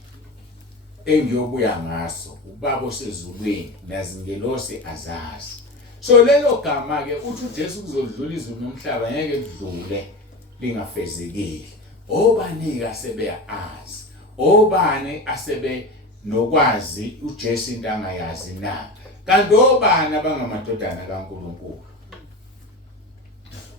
engiyobuya ngaso, ubaba osezulwini nazingelosi azazi. So lelo gama ke uthi uJesu kuzodlula izulu nomhlaba ngeke kudlule lingafezekile. Obani asebeyazi, obani asebe nokwazi uJesu into angayazi na? Kanti obani abangamadodana kaNkulunkulu?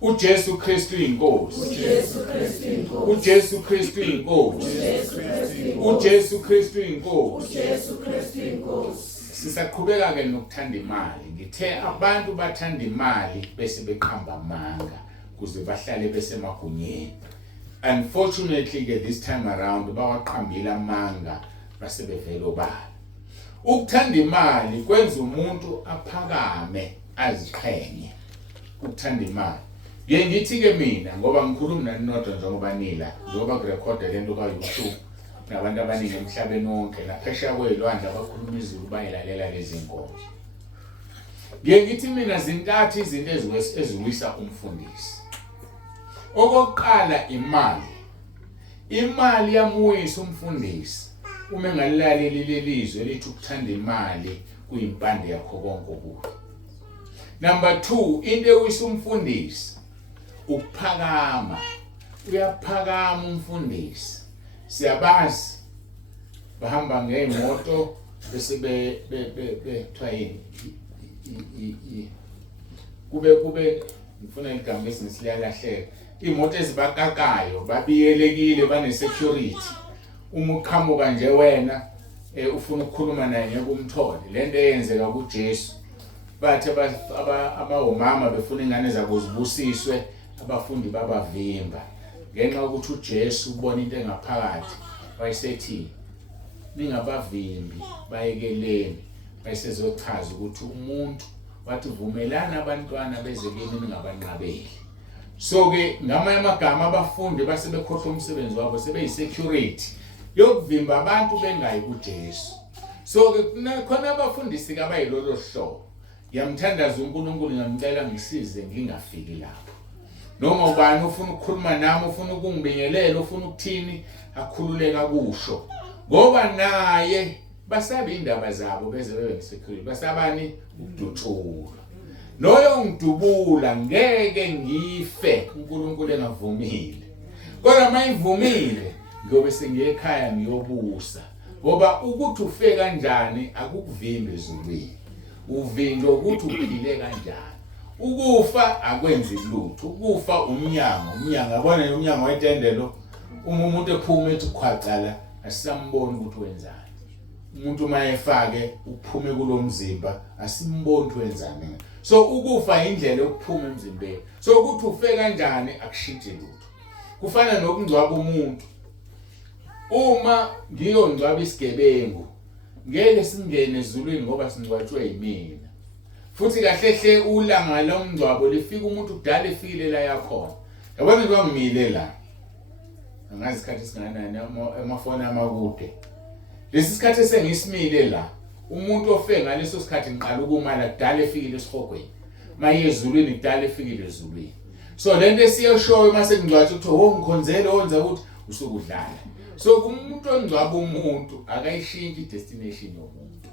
uJesu Kristu inkosi. uJesu Kristu inkosi. uJesu Kristu inkosi. uJesu Kristu inkosi. uJesu Kristu inkosi. uJesu Kristu inkosi. Sisaqhubeka ke nokuthanda imali. Ngithe abantu bathanda imali bese beqhamba amanga kuze bahlale besemagunyeni. Unfortunately ke this time around bawaqhambile amanga base bevela obala. Ukuthanda imali kwenza umuntu aphakame aziqhenye. Ukuthanda imali. Ngithi ke mina ngoba ngikhuluma nani nodwa njengoba nila, njengoba kurecorda lento kaYouTube nabantu abaningi emhlabeni wonke naphesheya kwezilwandle abakhuluma izulu bayilalela lezi nkonzo. Ngithi mina zintathu izinto eziwisa umfundisi. Okokuqala imali. Imali yamuwisa umfundisi uma engalilaleli lelizwe lithi ukuthanda imali kuyimpande yakho konke okuhle. Number 2, into ewisa umfundisi ukuphakama. Uyaphakama umfundisi. Siyabazi bahamba ngeimoto bese bethwayini kube ngifuna igama esinsiliyalahleka. Imoto ezibakakayo babiyelekile bane security. Uma uqhamuka nje wena ufuna ukukhuluma naye ngeke umthole. Lento eyenzeka kuJesu. Bathe abawomama befuna ingane zabo zibusiswe, abafundi babavimba. Ngenxa ukuthi uJesu ubona into engaphakathi, wayesethi ningabavimbi bayekeleni. Bayisezochaza ukuthi umuntu wathi vumelana abantwana beze kimi ningabanqabeli. So ke ngamanye amagama abafundi base bekhohlwa umsebenzi wabo sebeyisecurity yokuvimba abantu bengayi kuJesu. So ke khona abafundisi ke abayilolo hlobo. Ngiyamthandaza uNkulunkulu ngamcela ngisize ngingafiki lapho. Noma ubani ufuna ukukhuluma nami, ufuna ukungibingelela, ufuna ukuthini, akhululeka kusho. Ngoba naye basabe indaba zabo beze bebe ngisecurity. Basabani ukudutshula. Loyo ngidubula ngeke ngife uNkulunkulu engavumile. Kodwa mayivumile ngobe sengiye ekhaya ngiyobusa. Ngoba ukuthi ufe kanjani akukuvimbe ezulwini. Uvindo ukuthi uphile kanjani. Ukufa akwenzi lutho. Ukufa umnyango yabona umnyango wetendelo. Umuntu ephuma ethi khwacala asamboni ukuthi wenzani. Umuntu mayefake uphume kulomzimba asimboni ukuthi wenzani. So ukufa indlela yokuphuma emzimbeni. So ukuthi ufe kanjani akushintshe lutho. Kufana nokungcwaba umuntu. Uma ngiyongcwaba isigebengu ngeke singene ezulwini ngoba singcwatshwe yimina. Futhi kahle ulanga lomngcwabo lifika umuntu kudala efikile la yakhona. Yabona kwangimile la. Angazi isikhathi singanani amafoni amakude. Lesi sikhathi sengisimile la. Umuntu ofe ngaleso sikhathi ngiqala ukumala kudala efikile esihogweni. Maye ezulwini kudala efikile ezulwini. So lento esiyoshoyo mase ngcwatshwa ukuthi ngikhonzele wenza ukuthi usukudlala. So kumuntu ongcwaba umuntu akayishintsha idestination yomuntu.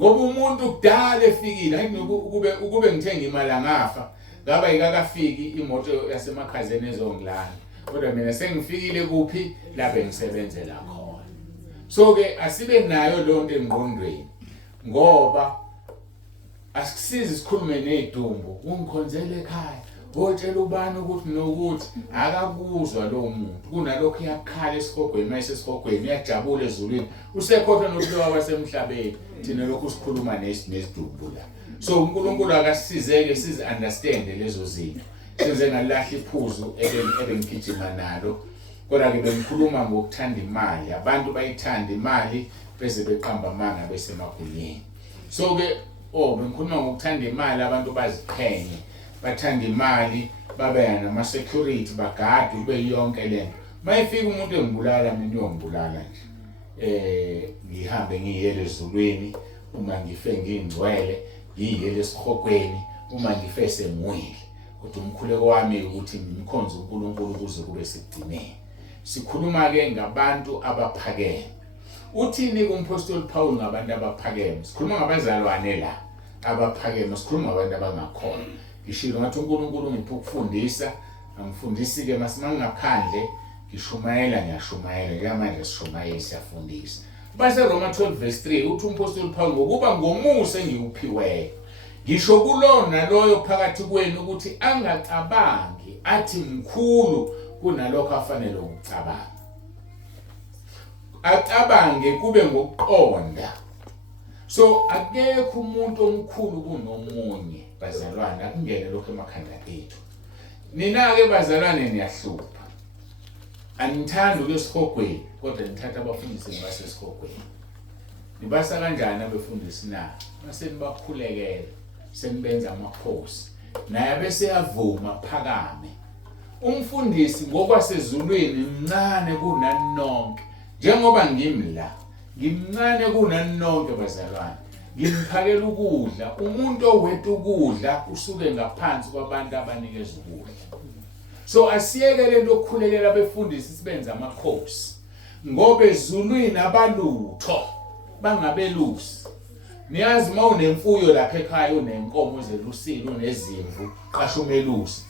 Ngoba umuntu kudala efikile hayi ukube ngithenga imali ngafa ngaba ikakafiki imoto yasemakhazeni ezongilana. Kodwa mina sengifikile kuphi lapho engisebenzela khona. So ke asibe nayo lonto engqondweni ngoba asikusizi sikhulume nezidumbu ungikhonzele ekhaya. Ngotshela ubani ukuthi nokuthi akakuzwa lo muntu kunalokho yakhala esihogweni mayise esihogweni yajabula ezulwini usekhohlwa nokuliwa kwasemhlabeni thina lokhu sikhuluma nesidumbu la. So uNkulunkulu akasizeke sizi understand lezo zinto senze ngalahla iphuzu ebengigijima nalo. Kodwa ke bengikhuluma ngokuthanda imali. Abantu bayithanda imali bese beqamba amanga besemagunyeni. So ke bengikhuluma ngokuthanda imali abantu baziqhenye. Bathanda imali babe nama security bagade ube yonke lento. Mayifika umuntu engibulala mina uyongibulala nje. Ngihambe ngiyele ezulwini uma ngife ngingcwele ngiyele esihogweni uma ngife sengwile. Kodwa umkhuleko wami ukuthi ngimkhonze uNkulunkulu kuze kube sekugcineni. Sikhuluma ke ngabantu abaphakeme. Uthini kuMpostoli Paul ngabantu abaphakeme? Sikhuluma ngabazalwane la abaphakeme, sikhuluma ngabantu abangakhona. Ngishilo ngathi uNkulunkulu ngipha ukufundisa, angifundisi ke masimangaphandle ngishumayela ngiyashumayela manje sishumayela siyafundisa. Base Roma 12:3 uthi uMpostoli Paul ngokuba ngomusa engiyuphiweyo ngisho kulona loyo phakathi kwenu ukuthi angacabangi athi mkhulu kunalokho afanele ukucabanga. Acabange kube ngokuqonda. So akekho umuntu omkhulu kunomunye bazalwane akungene lokho emakhanda ethu. Nina ke bazalwane niyahlupha. Anithanda ukuyesihogweni kodwa nithatha abafundisi basesihogweni. Nibasa kanjani abefundisi na? Mase nibakhulekela senibenza amaphosi. Naye bese yavuma phakame. Umfundisi ngokwasezulwini mncane kunani nonke. Njengoba ngimla ngimncane kunani nonke bazalwane. Ngimphakela ukudla. Umuntu owethe ukudla usuke ngaphansi kwabantu abanikeza ukudla. So asiyeke lento okukhulekela abefundisi sibenza amakhosi. Ngoba ezulwini abalutho bangabelusi. Niyazi mawunemfuyo lapha ekhaya unenkomo zelusile unezimvu qasha umelusi.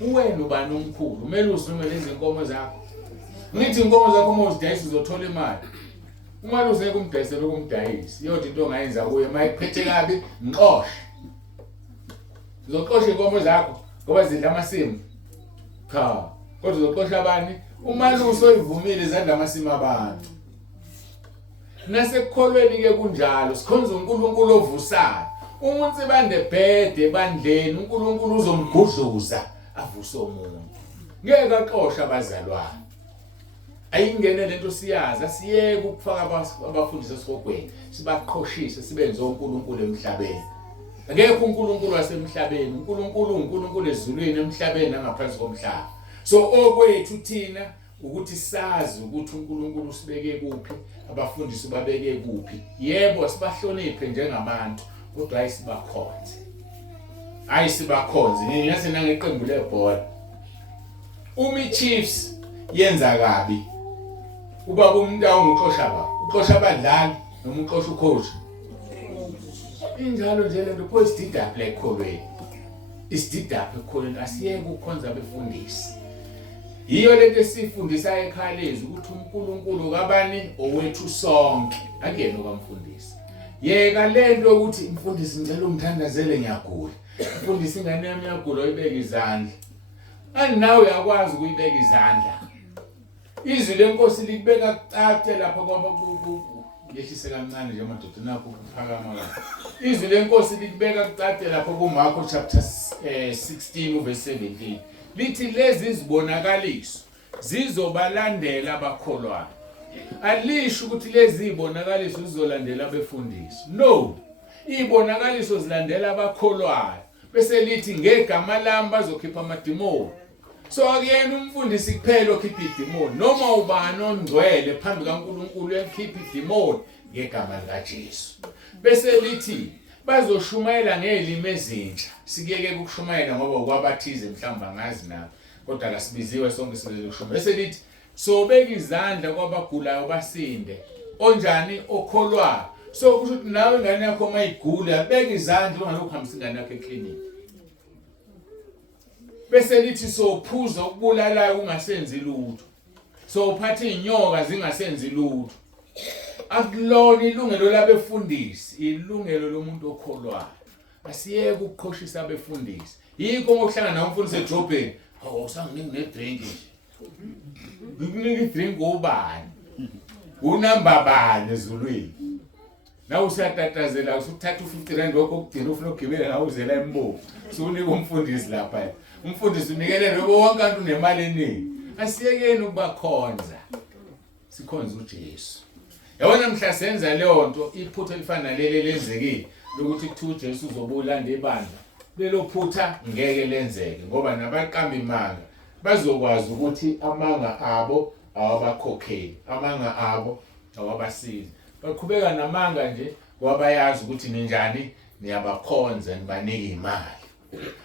Uwena ubani omkhulu umelusi noma lezi inkomo zakho. Ngithi inkomo zakho mawuzidayisa uzothola imali. Uma uzeke umdayisela ukumdayisa yodwa into ongayenza kuye mayiphethe kabi nqosha. Uzoqosha inkomo zakho ngoba zidla amasimu. Cha, kodwa uzoqosha abani? Umalusi oyivumile izandla amasimu abantu. Nasekukholweni ke kunjalo sikhonza uNkulunkulu ovusayo. Umuntu bandebhede bandleni uNkulunkulu uzomgudluza avuse umuntu. Ngeke aqosha abazalwane. Ayingene lento siyazi asiyeke ukufaka abafundisi esihogweni sibaqhoshise sibenze uNkulunkulu emhlabeni. Akekho uNkulunkulu wasemhlabeni, uNkulunkulu ezulwini emhlabeni nangaphansi komhlaba. So okwethu thina ukuthi sazi ukuthi uNkulunkulu usibeke kuphi, abafundisi babeke kuphi. Yebo sibahloniphe njengabantu, kodwa ayisibakhonze. Ayisibakhonze. Ngiyase nangeqembu lebhola. Chiefs yenza kabi. Uba umuntu awungiqosha ba. Uqosha abadlali noma uqosha ucoach. Injalo nje lento pho isididapha lekholweni. Isididapha ekholweni asiyeke ukukhonza abefundisi. Yiyo lento esifundisa ekhaya lezi ukuthi uNkulunkulu kabani owethu sonke akuyena okamfundisi. Yeka lento ukuthi umfundisi ngicela umthandazele ngiyagula. Umfundisi ingane yami iyagula uyibeka izandla. Nawe uyakwazi ukuyibeka izandla. Izwi lenkosi libeka kucace lapha kwaba yehlise kancane nje amadoda nakho kuphakama la. Izwi lenkosi libeka kucace lapha kuMarko chapter 16 verse 17. Lithi lezi izibonakaliso zizobalandela abakholwayo. Alisho ukuthi lezi izibonakaliso zizolandela abefundisi. No. Izibonakaliso zilandela abakholwayo. Bese lithi ngegama lami bazokhipha amadimoni. So akuyena umfundisi kuphela okhipha idimoni, noma ubani ongcwele phambi kaNkulunkulu uyakhipha idimoni ngegama likaJesu. Bese lithi bazoshumayela ngelimi ezintsha. Sikeke ukushumayela ngoba ukwabathize mhlawumbe angazi nabo, kodwa kasibiziwe sonke sibize ukushumayela. Bese lithi sobeka izandla kwabagulayo basinde. Onjani? Okholwayo. So kusho ukuthi nawe ingane yakho mayigula beka izandla ungalokhu hambisa ingane yakho eklinikhi. Bese lithi sophuza ukubulalayo ungasenzi lutho. So uphatha inyoka zingasenzi lutho. Akulona ilungelo labefundisi, ilungelo lomuntu okholwayo. Asiyeke ukukhoshisa abefundisi. Yikho ngokuhlangana nomfundisi eJobheni, awusanginike nedrink nje. Ngikunika idrink ubani? Unamba bani ezulwini? Na usatatazela usuthatha u50 lokho kugcina ufuna ukugibela ngawo uzela embo. So unika umfundisi lapha. Umfundisi unikelele wonke abantu nemali eningi. Asiyekeni ukubakhonza. Sikhonza uJesu. Yabona mhla senza leyo nto iphutha elifana leli lenzekile lokuthi kuthiwa uJesu uzobulanda ibandla. Lelo phutha ngeke lenzeke ngoba nabaqamba imanga bazokwazi ukuthi amanga abo awabakhokheli, amanga abo awabasizi. Baqhubeka namanga nje ngoba bayazi ukuthi ninjani niyabakhonza nibanike imali.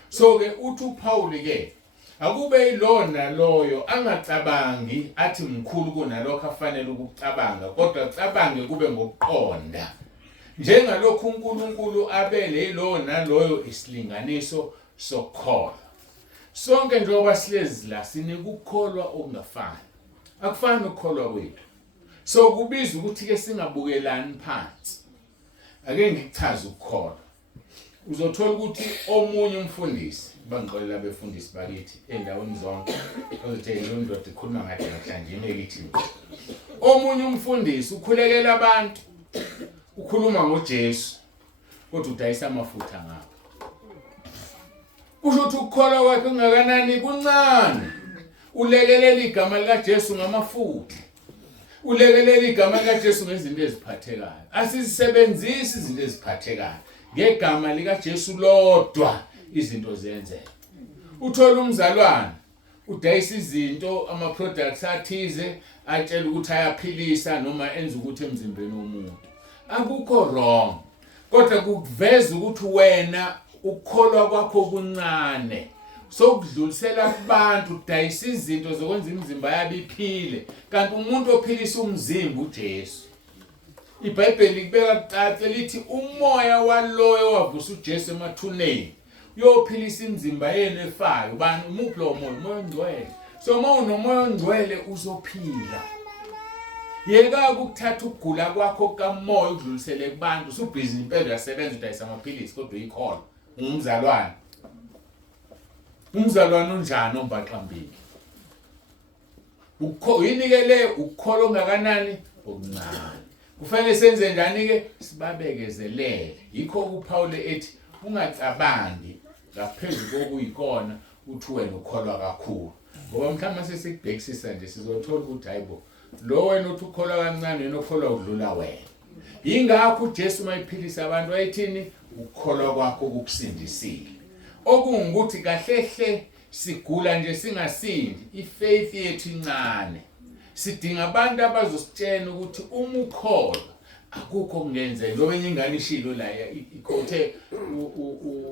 So ke uthi uPaul ke akube ilona loyo angacabangi athi mkhulu kunalokho afanele ukucabanga, kodwa cabange kube ngokuqonda. Njengalokho uNkulunkulu abele ilona loyo isilinganiso sokukholwa. Sonke njengoba silezi la sinikukholwa okungafani. Akufani ukukholwa kwethu. So kubiza ukuthi ke singabukelani phansi. Ake ngikuchaze ukukholwa. Uzothola ukuthi omunye umfundisi bangixolela abefundisi bakithi endaweni zonke ozothi lo ndoda ikhuluma ngathi namhlanje inekithi. Omunye umfundisi ukhulekela abantu, ukhuluma ngoJesu kodwa udayisa amafutha ngabo. Kusho ukuthi ukukholwa kwakhe kungakanani kuncane. Ulekelela igama likaJesu ngamafutha. Ulekelela igama likaJesu ngezinto eziphathekayo. Asizisebenzisi izinto eziphathekayo. Ngegama likaJesu lodwa izinto zenzeka. Uthola umzalwane udayisa izinto ama products athize atshela ukuthi ayaphilisa noma enza ukuthi emzimbeni womuntu. Akukho wrong. Kodwa kuveza ukuthi wena ukukholwa kwakho kuncane. So kudlulisela kubantu udayisa izinto zokwenza imizimba yabo iphile. Kanti umuntu ophilisa umzimba uJesu. iBhayibheli libeka kucace lithi umoya waloyo wavusa uJesu emathuneni uyophilisa imizimba yenu efayo. Ubani umuphi lo moya? Umoya ongcwele. So uma unomoya ongcwele uzophila. Yeka ukuthatha ukugula kwakho kamoya udlulisele kubantu. Usubhizi impela uyasebenza udayisa amaphilisi kodwa uyikholwa. Umzalwane. Umzalwane unjani ombaxambili? Uyinikele ukukholwa ongakanani okuncane. Kufanele senze njani ke? Sibabekezelele. Yikho uPaul ethi ungacabangi ngaphezulu kokuyikona uthi wena ukholwa kakhulu. Ngoba mhlawumbe sesikubhekisisa nje sizothola ukuthi hayibo lo wena uthi ukholwa kancane wena ukholwa udlula wena. Ingakho uJesu mayiphilisa abantu ayithini ukukholwa kwakho kukusindisile. Okungukuthi kahlehle sigula nje singasindi, ifaith yethu incane. Sidinga abantu abazositshela ukuthi uma ukholwa akukho kungenzeka. Ngoba enye ingane ishilo la ikhothe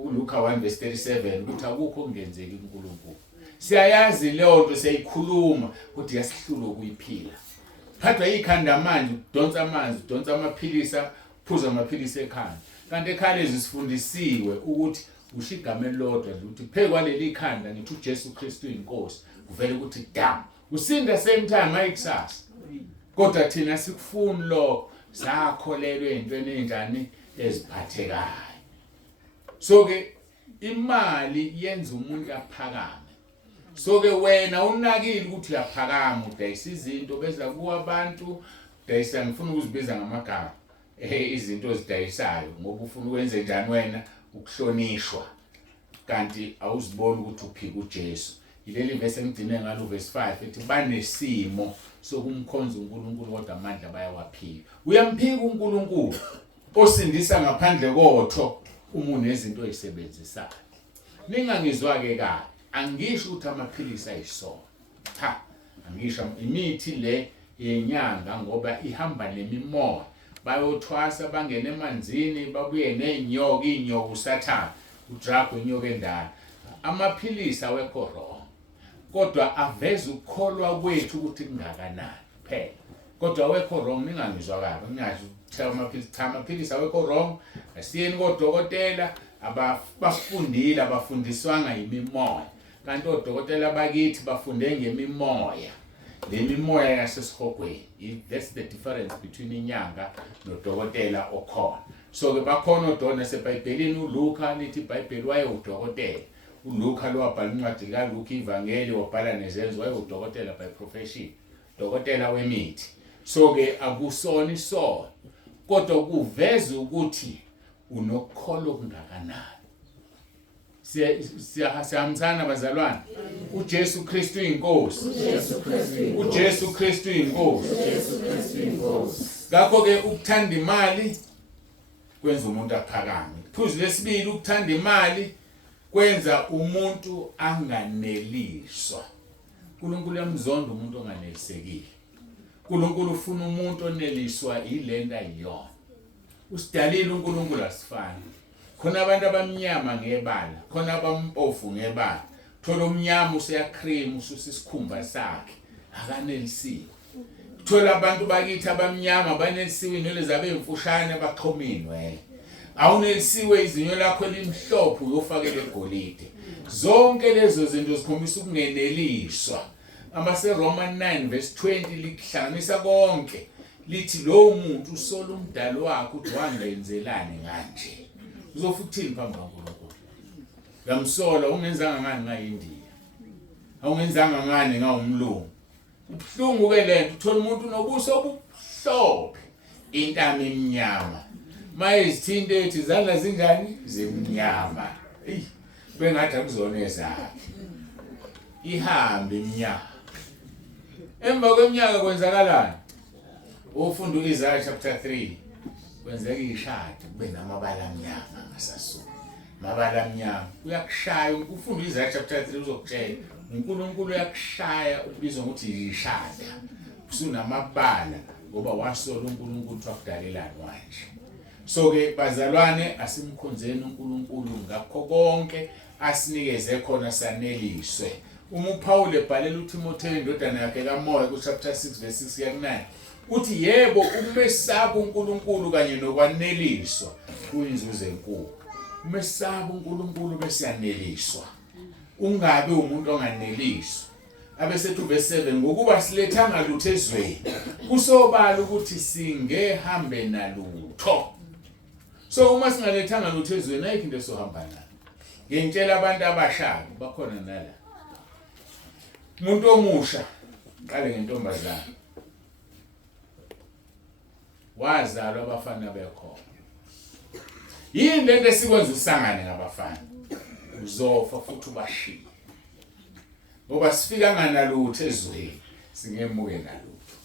uLuka 1:37 ukuthi akukho kungenzeki kuNkulunkulu. Siyayazi leyo nto siyayikhuluma ukuthi yasihlula ukuyiphila. Phathwa ikhanda manje udonsa amanzi, udonsa amaphilisi, phuza amaphilisi ekhanda. Kanti ekhaya lezi sifundisiwe ukuthi usho igama elilodwa nje ukuthi phe kwaleli khanda ngithi uJesu Kristu inkosi kuvela ukuthi damn usinda same time ayikusasa. Kodwa thina sikufuni lo sakholelwe entweni enjani eziphathekayo. So ke imali yenza umuntu aphakame. So ke wena unakile ukuthi uyaphakama udayisa izinto beza kuwa abantu udayisa ngifuna ukuzibiza ngamagama izinto ozidayisayo ngoba ufuna ukwenze njani wena ukuhlonishwa kanti awuziboni ukuthi uphika uJesu. Ileli verse engidine ngalo verse 5 ethi banesimo sokumkhonza uNkulunkulu kodwa amandla bayawaphika. Uyamphika uNkulunkulu osindisa ngaphandle kotho uma unezinto oyisebenzisayo. Ningangizwa ke kahle, angisho ukuthi amaphilisi ayisona. Angisho imithi le yenyanga ngoba ihamba nemimoya. Bayothwasa bangene emanzini babuye nenyoka, inyoka uSathane, udrag inyoka endala. Amaphilisi awekho wrong. Kodwa aveza ukukholwa kwethu ukuthi kungakanani phela. Kodwa awekho wrong ningangizwa kabi. Ngingazi ukuthi amaphilisi awekho wrong. Asiyeni kodokotela abafundile abafundiswanga imimoya. Kanti odokotela bakithi bafunde ngemimoya. Le mimoya yasesihogweni. That's the difference between inyanga nodokotela okhona. So ke bakhona odokotela seBhayibhelini uLuka lithi iBhayibheli waye udokotela. uLuka lo wabhala incwadi kaLuka ivangeli wabhala nezenzo waye udokotela by profession. Dokotela wemithi. So ke akusona isono. Kodwa kuveza ukuthi unokholo kungakanani. Siyahambisana bazalwane. uJesu Kristu inkosi. uJesu Kristu inkosi. Ngakho ke ukuthanda imali kwenza umuntu aphakame. Phuzu lesibili ukuthanda imali kwenza umuntu anganeliswa. uNkulunkulu uyamzonda umuntu onganelisekile. uNkulunkulu ufuna umuntu oneliswa ilenda iyona. Usidalile uNkulunkulu asifani. Khona abantu abamnyama ngebala, khona abampofu ngebala. Thola umnyama useyacream ususisikhumba sakhe, akanelisiwe. Thola abantu bakithi abamnyama banelisiwe inwele zabe emfushane baqhominwe. Awunelisiwe izinyo lakho elimhlophe uyofakela egolide. Zonke lezo zinto zikhombisa ukungeneliswa. Amase Roman 9:20 lihlanganisa konke. Lithi lo muntu usola umdalo wakhe uthi wangenzelani kanje. Uzofuthini phambi kaNkulunkulu. Yamsola ungenzanga ngani ngayindiya. Awungenzanga ngani ngawumlungu. Ubhlungu ke lento uthola umuntu unobuso obuhlophe, intamo emnyama. Mayizithinte ethi izandla zinjani? Zimnyama. Bengathi akuzona ezakhe. Ihambe emnyama. Emva kweminyaka kwenzakalani? Ufunda uIsaiah chapter 3. Kwenzeka ishadi kube namabala amnyama ngasasuku. Mabala amnyama uyakushaya. Ufunda uIsaiah chapter 3 uzokutshela uNkulunkulu uyakushaya ubizwa ukuthi ishada. Usunamabala ngoba wasola uNkulunkulu wakudalelana manje. So ke bazalwane asimkhonzeni uNkulunkulu ngakho konke asinikeze khona saneliswe. Uma uPaul ebhalela uTimotheo indodana yakhe kaMoya ku chapter 6:6-9 uthi yebo umesaba uNkulunkulu kanye nokwaneliswa kuyinzuzo enkulu. Umesaba uNkulunkulu bese yaneliswa. Ungabe umuntu onganeliswa. Abesethu verse 7 ngokuba silethanga lutho ezweni kusobala ukuthi singehambe nalutho. So uma singalethanga lutho ezweni ayikho into esohamba nayo. Ngiyentshela abantu abasha bakhona nala. Umuntu omusha qale ngentombazana. Wazalwa abafana bekhona. Yini lento esikwenza usangane ngabafana? Uzofa futhi ubashiye. Ngoba sifika nganalutho ezweni singemuke nalutho.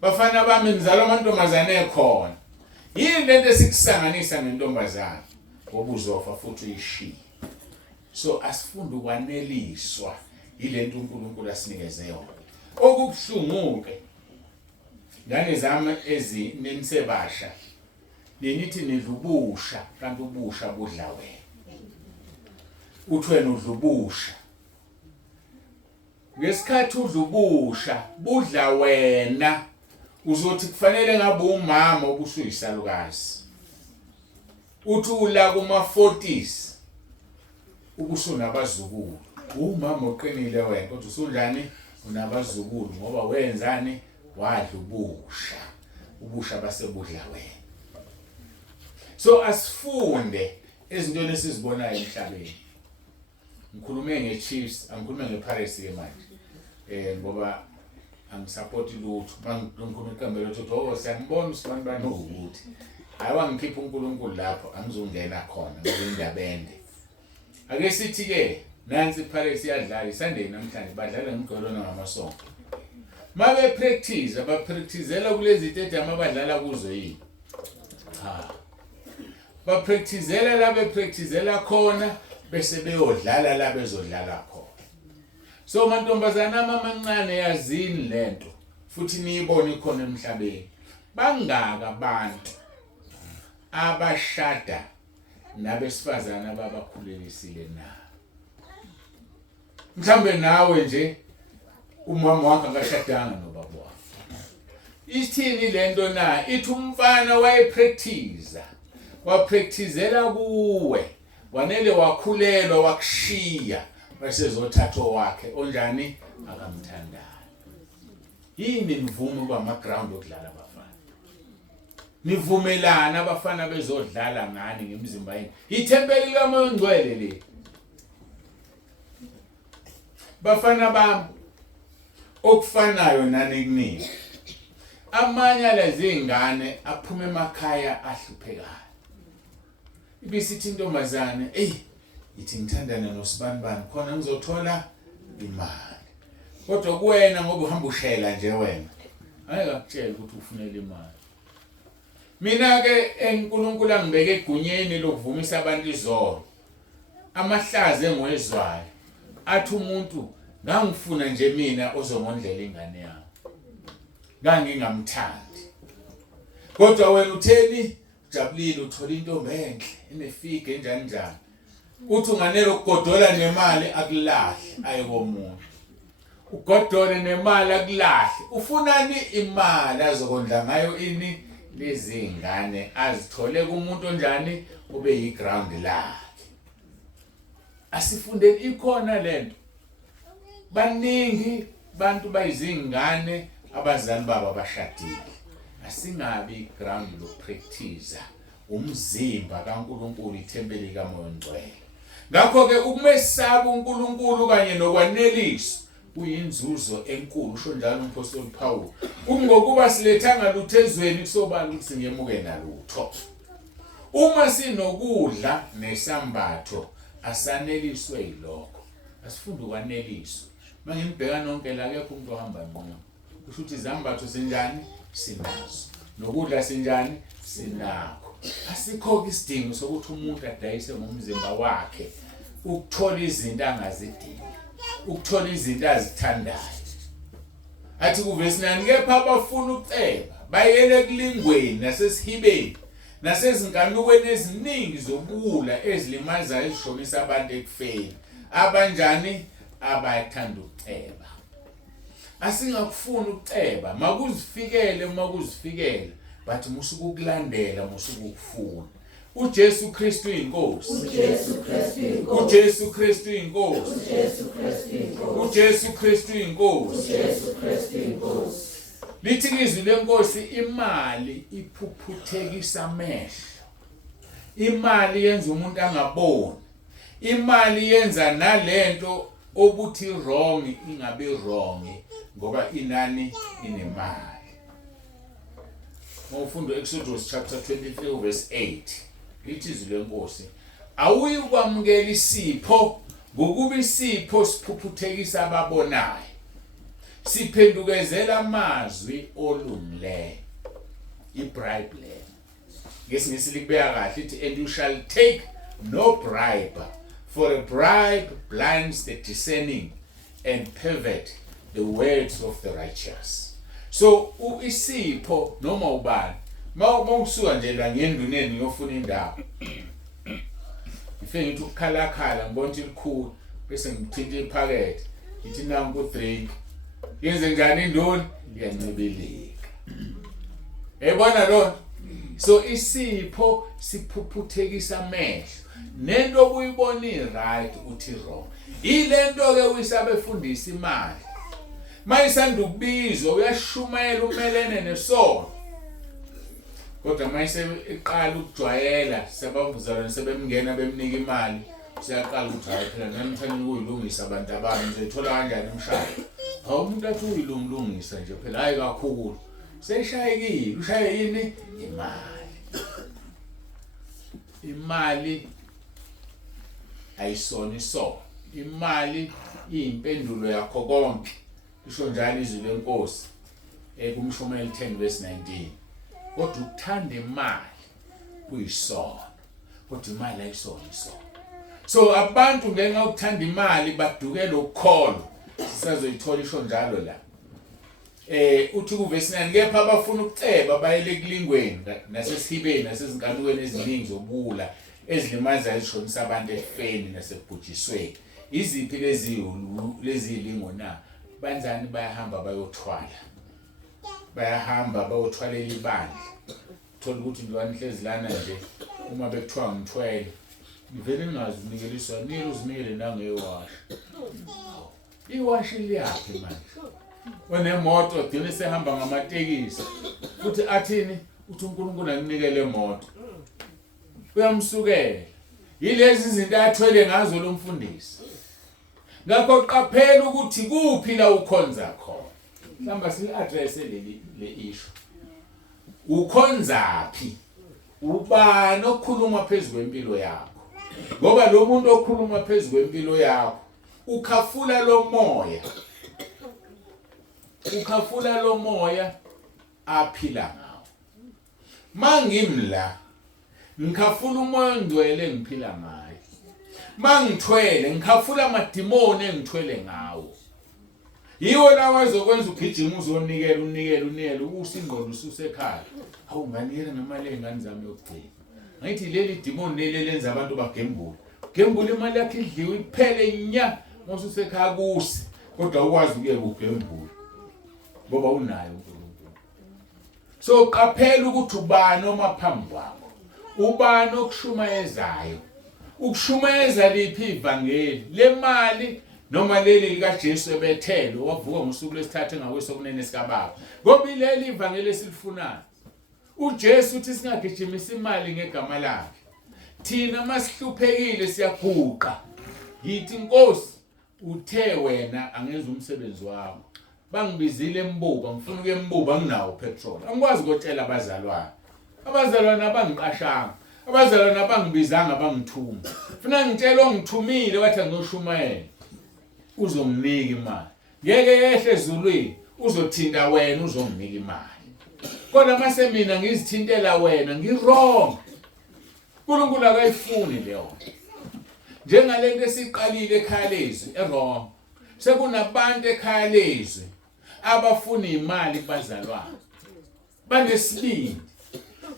Bafana bami ngizalwa amantombazane ekhona. Yini lento esikusanganisa nentombazana? ngoba uzofa futhi uyishiye. So asifunde ukwaneliswa ilento uNkulunkulu asinikeze yona. Okubuhlungu-ke ngane zami ezinisebasha lenithi nidlubusha kanti ubusha budla wena. Uthi wena udlubusha. Ngesikhathi udlubusha budla wena uzothi kufanele ngabe umama obusuyisalukazi. Uthi ula kuma-40s ubusunabazukulu. Umama oqinile wena kodwa usunjani unabazukulu ngoba wenzani wadla ubusha basebudla wena. So asifunde ezintweni esizibonayo emhlabeni. Ngikhulume ngeChiefs, angikhulume ngePirates ke manje. Ngoba angisupport lutho. Mangikhuluma iqembu lotho siyambona usibani banokuthi. Hayi wangikhipha uNkulunkulu lapho angizongena khona ngindabende. Ake sithi ke nansi iPirates iyadlala iSunday namhlanje badlala ngigolona ngamasonto. Mabe practice abapracticela kulezi stadium abadlala kuzo yini? Bapracticela la bepracticela khona bese beyodlala la bezodlala khona. So mantombazana amancane yazini lento futhi niyibone khona emhlabeni. Bangaka abantu abashada nabesifazana ababakhulelisile na. Mhlambe nawe nje umama wakhe akashadanga nobaba wakhe. Isithini lento na ithi umfana wayepractice. Wapracticela kuwe. Wanele wakhulelwa wakushiya bese zothatha wakhe onjani akamthandayo. Yini nivume kwama ground okudlala abafana? Nivumelana abafana bezodlala ngani ngemizimba yenu? Ithempeli likaMoya Ongcwele le. Bafana bami okufanayo nani kuningi. Amanye lezi ingane aphuma emakhaya ahluphekayo. Ibisithi intombazane, ithi ngithandana noSibanibani khona ngizothola imali. Kodwa kuwena ngoba uhamba ushela nje wena. Ayikakutshela ukuthi ufunela imali. Mina ke uNkulunkulu angibeke egunyeni lokuvumisa abantu izolo. Amahlaze engwezwayo. Athi umuntu ngangifuna nje mina ozomondlela ingane yami. Ngangingamthandi. Kodwa wena utheni? Jabulile uthola intombi enhle enefike njani njani. Uthi unganele ukugodola nemali akulahle ayekomuntu. Ugodole nemali akulahle. Ufunani imali azokondla ngayo ini lezi ingane azithole kumuntu onjani ube yiground lakhe. Asifundeni ikhona lento. Baningi bantu bayizingane abazali babo abashadile. Asingabi ground lokupractice umzimba kaNkulunkulu ithempeli likaMoya Ongcwele. Ngakho ke ukumesaba uNkulunkulu kanye nokwaneliswa kuyinzuzo enkulu usho njalo uMpostoli Paul. Ngokuba silethanga lutho ezweni kusobala ukuthi singemuke nalutho. Uma sinokudla nesambatho asaneliswe yilokho. Asifunde ukwaneliswa. Mangibheka nonke la akekho umuntu ohamba ngqono. Kusho ukuthi izambatho sinjani? Sinazo. Nokudla sinjani? Sinakho. Asikho isidingo sokuthi umuntu adayise ngomzimba wakhe ukuthola izinto angazidingi. Ukuthola izinto azithandayo. Athi kuvesi 9 kepha abafuna ukuceba bayele ekulingweni nasesihibeni nasezinkanukweni eziningi zobula ezilimazayo ezishonisa abantu ekufeni. Abanjani? Abathanda ukuceba. Asingakufuna ukuceba makuzifikele but musukukulandela musukufuna. uJesu Kristu inkosi. uJesu Kristu inkosi. uJesu Kristu inkosi. Lithi izwi lenkosi imali iphuphuthekisa amehlo. Imali yenza umuntu angaboni. Imali yenza nalento obuthi wrong ingabe wrong ngoba inani inemali. Mawufunda Exodus chapter 23 verse 8. Lithi izwi lenkosi awuyi kwamukela isipho ngokuba isipho siphuphuthekisa ababonayo. Siphendukezela amazwi olungileyo. ibribe le. Ngesinye silikubeka kahle ithi and you shall take no bribe, for a bribe blinds the discerning and pervert the words of the righteous. So isipho noma ubani mawusuka nje la ngenduneni ngiyofuna indawo ife ngithi ukukhalakhala ngibona ukuthi likhulu bese ngithinta iphakethe ngithi nangu ku-drink yenze njani indoni iyancebeleka ebona lo so isipho siphuphuthekisa amehlo nento obuyibona right uthi wrong ilento ke uyisabefundisa imali mayisanda ukubizwa uyashumayela umelene nesono kodwa mayise iqala ukujwayela sabavuzana sebemngena bemnika imali siyaqala ukuthi hayi phela nami kufanele ukuyilungisa abantu abami ngizothola kanjani umshado umuntu athi uyilungisa nje phela hayi kakhulu seshayekile ushaye yini imali ayisona isono imali iyimpendulo yakho konke isho njalo izwi lenkosi kuMshumayeli 10 verse 19 kodwa ukuthanda imali kuyisono kodwa imali ayisona isono so abantu ngenxa yokuthanda imali badukela ukukholo sisazoyithola isho njalo la uthi ku verse 9 kepha abafuna ukuceba bayele kulingweni nasesihibeni nasezinkanukweni eziningi zobula ezilimaza ezishonisa abantu efeni nasebhujisweni iziphi lezi lingo na banjani bayahamba bayothwalela ibandla thola ukuthi ndwani hlezi lana nje uma bekuthiwa ngithwele ngivele ningazi unikeliswa nini uzinikele nangewashi iwashi liyaphi manje onemoto dini sehamba ngamatekisi futhi athini uthi uNkulunkulu akunikele emoto uyamsukela yilezi izinto athwele ngazo lo mfundisi ngakho qaphela ukuthi kuphi la ukhonza khona mhlamba si-address le issue ukhonzaphi ubani okhuluma phezulu kwempilo yakho ngoba lo muntu okhuluma phezulu kwempilo yakho ukhafula lo moya aphila ngawo mangimla ngikhafula umoya ngcwele ngiphila ngayo mangithwele ngikhafula amadimoni engithwele ngawo yiwo lawo azokwenza ugijima uzonikela usingqondo ususekhaya awu nganikela ngemali engane zami yokugcina ngayithi leli demon leli lenza abantu bagembula imali yakhe idliwe iphele nya mosusekhaya kusi kodwa ukwazi ukuye kugembula ngoba unayo uNkulunkulu so qaphela ukuthi ubani omaphambi kwakho ubani okushumayezayo ukushumayeza liphi ivangeli lemali noma leli likaJesu ebethelo wavuka ngosuku lesithathu engakwesokunene sikaBaba ngoba ileli ivangeli esilifunayo uJesu uthi singagijimisa imali ngegama lakhe thina masihluphekile siyaguqa yithi Nkosi uthe wena angenza umsebenzi wakho bangibizile embuba ngifuna ukuye embuba nginawo petrol angikwazi ukutshela abazalwane abangiqashanga abazalwane abangibizanga bangithuma ufuna ngitshela ongithumile wathi ngiyoshumayela uzonginika imali ngeke yehle ezulwini uzothinta wena uzonginika imali kodwa mase mina ngizithintela wena ngirong uNkulunkulu akayifuni leyo njengalento esiqalile ekhaya lezwi erong sekunabantu ekhaya lezwi abafuna imali bazalwane banesibindi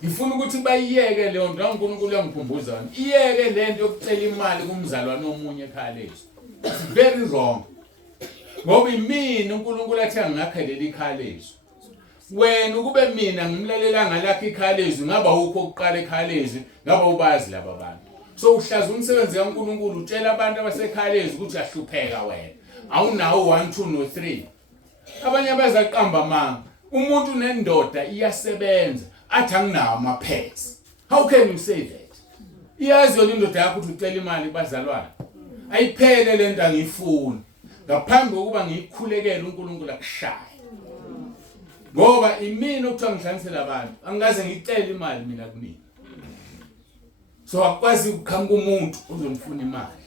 ngifuna ukuthi bayiyeke leyo nto uNkulunkulu yangikhumbuza iyeke lento yokucela imali kumzalwane omunye ekhaya lezwi very wrong ngoba imini uNkulunkulu athi angakhalela ikhaya lezwi wena ukube mina ngimlalela ngalakho ikhaya lezwi ngaba ukho ukuqala ekhaya lezwi ngaba ubazi laba bantu so uhlaza umsebenzi kaNkulunkulu utshela abantu abasekhaya lezwi ukuthi uyahlupheka wena awunawo 1 2 no 3 abanye abazaqamba manga umuntu nendoda iyasebenza athi anginawo ama-pets how can you say that iyazi yona indoda yakho ukuthi ucela imali bazalwane ayiphele le nto angiyifuni ngaphambi kokuba ngiyikhulekele uNkulunkulu akushaya ngoba imini okuthiwa ngihlanganisela abantu angikaze ngicela imali mina kunini so akwazi ukukhanga umuntu ozongifuna imali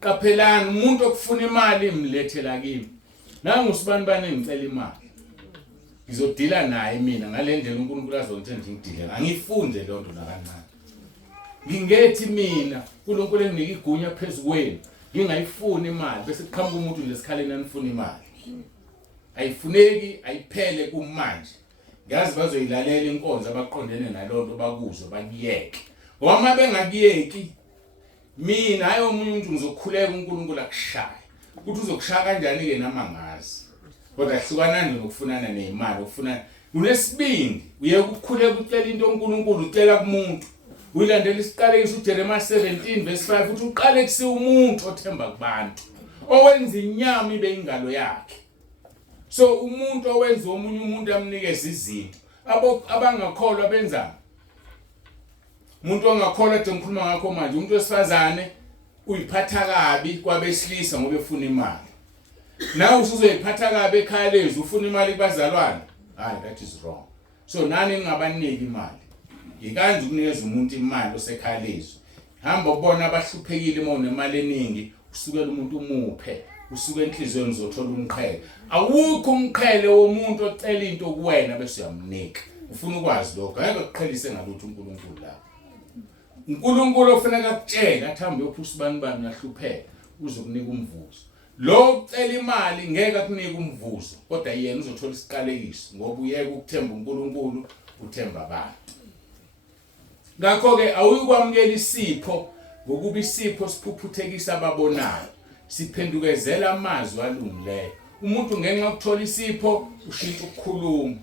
qaphelani umuntu okufuna imali imlethela kimi nangusibani bani ngicela imali ngizodila naye mina ngale ndlela uNkulunkulu azongithenga ngidile angifunde lento nakancane Ngingethi mina uNkulunkulu enginika igunya phezukweni ngingayifuni imali bese kuqhamuka umuntu lesikhaleni anifuna imali. Ayifuneki ayiphele kumanje. Ngazi bazoyilalela inkonzo abaqondene nalonto bakuzwe bakiyeke. Ngoba uma bengakiyeki mina hayi omunye umuntu ngizokhuleka uNkulunkulu akushaya. Ukuthi uzokushaya kanjani ke namangazi. Kodwa hlukanani nokufunana nemali ukufuna unesibindi uye ukukhuleka ucela into uNkulunkulu ucela kumuntu. Uyilandela isiqalekiso uJeremiah 17:5 uthi uqale kusi umuntu othemba kubantu owenza inyama ibe ingalo yakhe. So umuntu owenza omunye umuntu amnikeza izinto abangakholwa benza. Umuntu ongakholwa ade ngikhuluma ngakho manje umuntu wesifazane uyiphatha kabi kwabesilisa ngoba efuna imali. Nawe usuzoyiphatha kabi ekhaya lezi ufuna imali kubazalwane. Hayi, that is wrong. So nani ningabaniki imali. Ikanje ukunikeza umuntu imali osekhaya lezi. Hamba ubona abahluphekile uma unemali eningi usukela umuntu umuphe. Usuke enhlizweni uzothola umqhele. Awukho umqhele womuntu ocela into kuwena bese uyamnika. Ufuna ukwazi lokho. Ngeke kuqhelise ngalutho uNkulunkulu la. uNkulunkulu ofanele akutshela athi hambe uyophusa bani nahlupheka uzokunika umvuzo. Lo ucela imali ngeke akunika umvuzo kodwa yena uzothola isiqalekiso ngoba uyeke ukuthemba uNkulunkulu uthemba abantu. Ngakho ke awuyikwamukela isipho ngokuba isipho siphuphuthekisa ababonayo. Siphendukezela amazwi alungileyo. Umuntu ngenxa yokuthola isipho ushintsha ukukhuluma.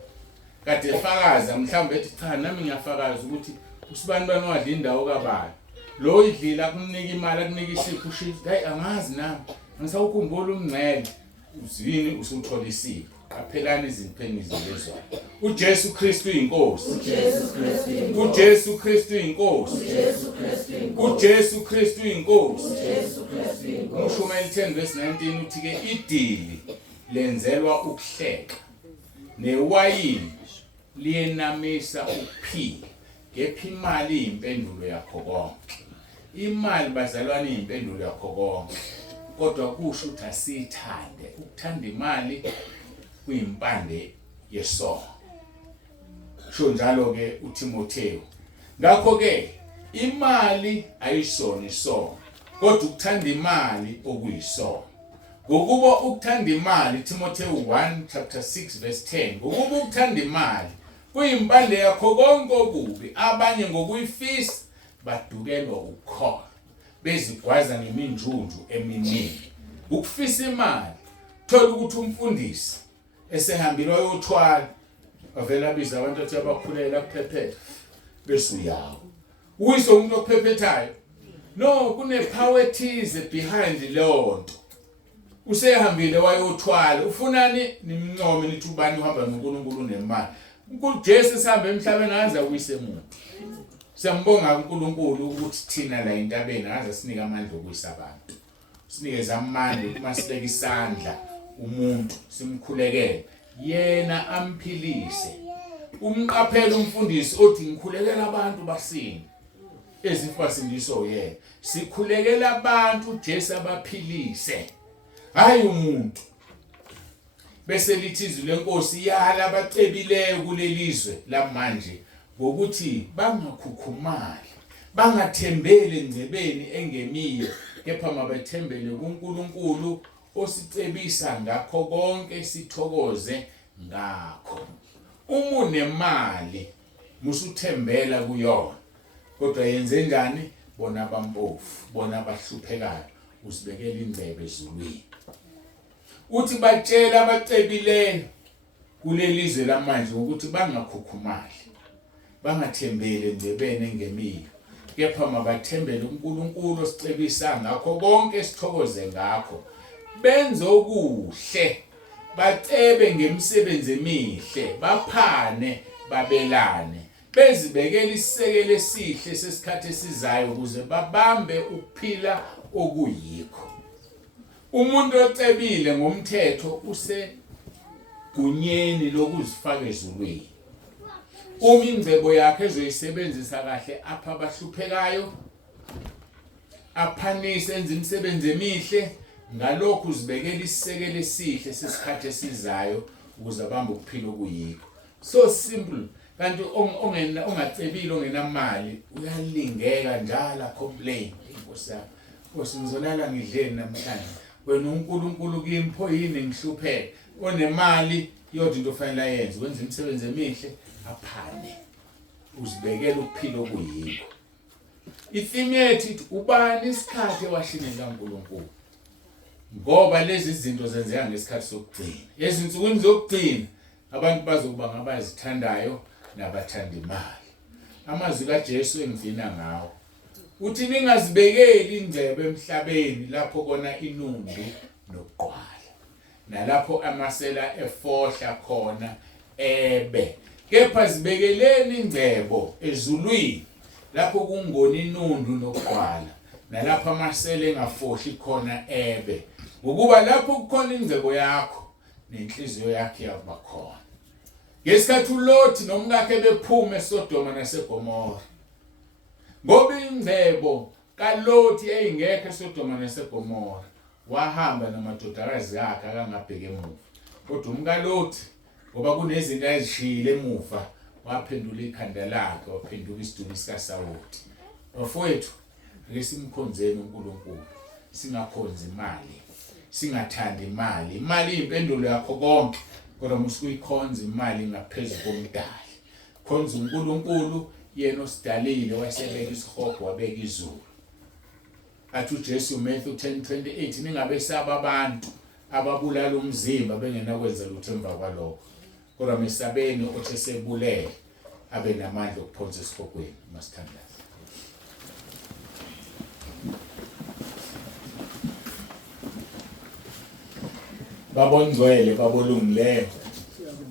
Kade efakaza mhlawumbe ethi cha nami ngiyafakaza ukuthi usibani wadla indawo kabani. Lo idlila akunika imali akunika isipho ushithi hayi angazi nami ngisawukhumbula umngcele uzini usuthola isipho. Qaphelani izimpeni zilezwa. uJesu Kristu inkosi. uJesu Kristu inkosi. uJesu Kristu inkosi. uMshumayeli 10:19 uthi ke idili lenzelwa ukuhleka newayini liyenamisa ukuphila. Kepha imali iyimpendulo yakho konke. Imali bazalwane iyimpendulo yakho konke. Kodwa kusho ukuthi asithande. Ukuthanda imali kuyimpande yesono. Sho njalo ke uTimotheo. Ngakho ke imali ayisona isono. Kodwa ukuthanda imali okuyisono. Ngokuba ukuthanda imali Timotheo 1:6:10 ngokuba ukuthanda imali kuyimpande yakho konke okubi abanye ngokuyifisa badukelwa ukukholwa bezigwaza ngeminjunju eminingi. Ukufisa imali thola ukuthi umfundisi esehambile wayothwala avela abiza abantu athi abakhulela kuphephetha bese uyawo uyise umuntu ophephethayo. No, kune power ethize behind lonto. Usehambile wayothwala ufunani nimncome nithi ubani uhamba noNkulunkulu nemali. uNkulunkulu Jesu sihambe emhlabeni aza uyise umuntu. Siyambonga uNkulunkulu ukuthi thina la entabeni aza sinika amandla okuyisa abantu. Sinikeza amandla uma sibeka isandla umuntu simkhulekele yena amphilise. Umqaphela umfundisi othi ngikhulekela abantu basini ezifasindiso yena. Sikhulekela abantu Jesu abaphilise. Hayi umuntu. Bese lithi izwi lenkosi yala abacebileyo kulelizwe lamanje ngokuthi bangakhukhumali, bangathembele engcebeni engemiyo, kepha mabathembele kuNkulunkulu osicebisa ngakho konke sithokoze ngakho. Uma unemali musuthembela kuyona. Kodwa yenze njani? Bona bampofu, bona abahluphekayo usibekela indlebe ezulwini. Uthi batshela abacebileyo kulelizwe lamanje ukuthi bangakhukhumali, bangathembele engcebeni engemiyo, kepha mabathembele uNkulunkulu osicebisa ngakho konke sithokoze ngakho. Benze okuhle, bacebe ngemisebenzi emihle, baphane, babelane, bezibekela isisekelo esihle sesikhathi esizayo ukuze babambe ukuphila okuyikho. Umuntu ocebile ngomthetho usegunyeni lokuzifaka ezulwini. Uma ingcebo yakhe ezoyisebenzisa kahle apha abahluphekayo, aphanise enze imisebenzi emihle, ngalokho uzibekela isisekelo esihle sesikhathi esizayo ukuze abambe ukuphila okuyikho. So simple. kanti ongacebile ongenamali uyalingeka njalo complain inkosi yami Nkosi ngizolala ngidleni namhlanje wena uNkulunkulu kimpho yini ngihlupheke onemali yodwa into ofanele ayenze wenza imisebenzi emihle aphane uzibekela ukuphila okuyikho itheme yethu ubani isikhathi ewashini kaNkulunkulu ngoba lezi zinto zenzeka ngesikhathi sokugcina ezinsukwini zokugcina abantu bazokuba ngabazithandayo nabathanda imali amazwi kaJesu engivina ngawo uthi ningazibekeli ingcebo emhlabeni lapho kona inundu nokuqwala nalapho amasela efohla khona ebe kepha zibekeleni ingcebo ezulwini lapho kungona inundu nokuqwala nalapho amasela engafohli khona ebe ngokuba lapho kukhona ingcebo yakho nenhliziyo yakhe yakuba khona ngesikhathi uLothi nomkakhe bephuma eSodoma naseGomora ngoba ingcebo kaLothi eyingekho eSodoma naseGomora wahamba namadodakazi akhe akangabheke emuva kodwa umkaLothi ngoba kunezinto ezishile emuva waphendula ikhanda lakhe waphenduka isidumo sikaSawoti bafowethu ake simkhonzeni uNkulunkulu singakhonzi imali singathandi imali imali impendulo yakho konke kodwa musikuyikhonza imali ngaphezulu komdali khonza uNkulunkulu yena osidalile wasebeka isihogo wabeka izulu athi uJesu Matthew 10:28 ningabe saba abantu ababulala umzimba bengenakwenza lutho emva kwalokho kodwa mesabeni othi sebulele abe namandla okuphonsa esihogweni masithandaze babongcwele babolungileyo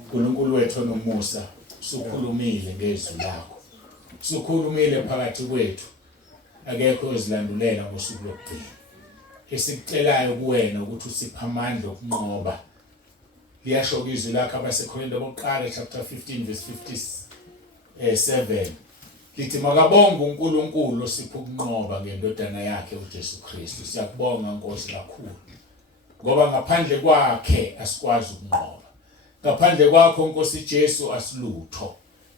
uNkulunkulu wethu onomusa sukhulumile ngezwi lakho sukhulumile phakathi kwethu akekho ozilandulela ngosuku lokugcina esikucelayo kuwena ukuthi usiphe amandla okunqoba liyasho izwi lakho abaseKorinte bokuqala chapter 15 verse 57 lithi makabonge uNkulunkulu osipha ukunqoba ngendodana yakhe uJesu Kristu siyakubonga Nkosi kakhulu ngoba ngaphandle kwakhe asikwazi ukunqoba ngaphandle kwakho Nkosi Jesu asilutho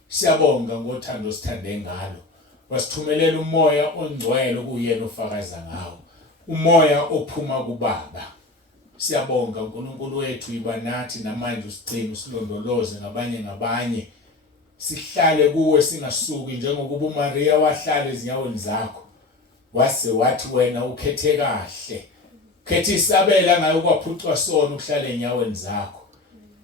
siyabonga ngothando sithande ngalo wasithumelela umoya ongcwele kuyena ofakaza ngawo umoya ophuma kuBaba siyabonga uNkulunkulu wethu iba nathi namanje usigcina usilondoloze ngabanye sihlale kuwe singasuki njengokuba uMaria wahlala ezinyaweni zakho wase wathi wena ukhethe kahle khetha isabela ngayo kwaphucwa sona ukuhlala enyaweni zakho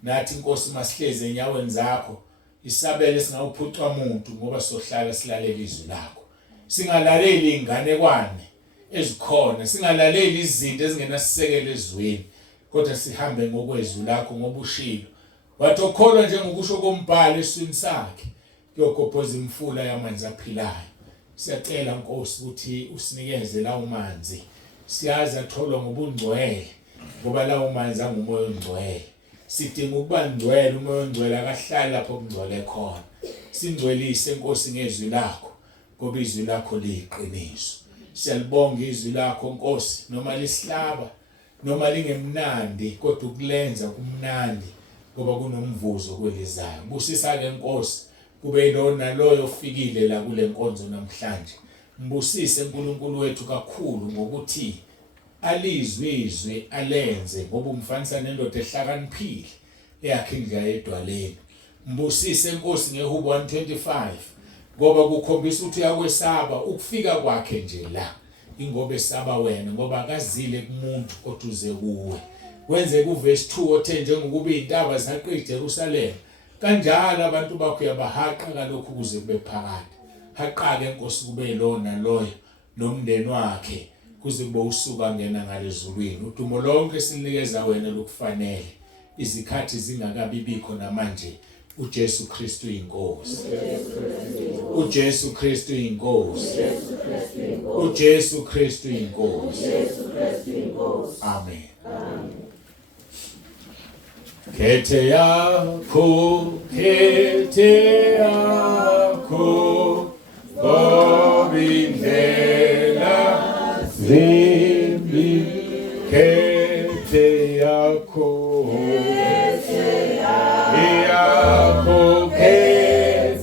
nathi Nkosi masihleze enyaweni zakho isabela singawuphucwa umuntu ngoba sohlala silalela izwi lakho singalaleli inganekwane ezikhona singalaleli izinto ezingenasisekelo ezweni kodwa sihambe ngokwezwi lakho ngoba ushilo wathi okholwa njengokusho kombhalo eswini sakhe yokophoza imfula yamanzi aphilayo siyacela Nkosi ukuthi usinikeze lawo manzi siyazi atholwa ngobungcwele ngoba lawo manzi angumoya ongcwele sidinga ukuba ngcwele umoya ongcwele akahlali lapho kungcwele khona singcwelise Nkosi ngezwi lakho ngoba izwi lakho liyiqiniso siyalibonga izwi lakho Nkosi noma lisihlaba noma lingemnandi kodwa ukulenza kumnandi ngoba kunomvuzo kwelizayo busisa ke Nkosi kube lona loyo ofikile la kule nkonzo namhlanje mbusise uNkulunkulu wethu kakhulu ngokuthi alizwi izwi alenze ngoba umfanisa nendoda ehlakaniphile eyakhe indlela edwaleni mbusise Nkosi ngeHubo 125 ngoba kukhombisa ukuthi uyakwesaba ukufika kwakhe nje la ingoba esaba wena ngoba akazile kumuntu kodwa uze kuwe wenze kuverse 2 othe njengokuba izintaba zaqe eJerusalem kanjalo abantu bakho yabahaqa kalokhu kuze kube phakade haqake Nkosi kube lona loyo nomndeni wakhe kuze kube usuka ngena ngalezulwini udumo lonke silinikeza wena lokufanele izikhathi zingakabi bikho namanje uJesu Kristu inkosi uJesu Kristu inkosi uJesu Kristu inkosi amen kete yakho gobindela zimbi kete yakho yakho kete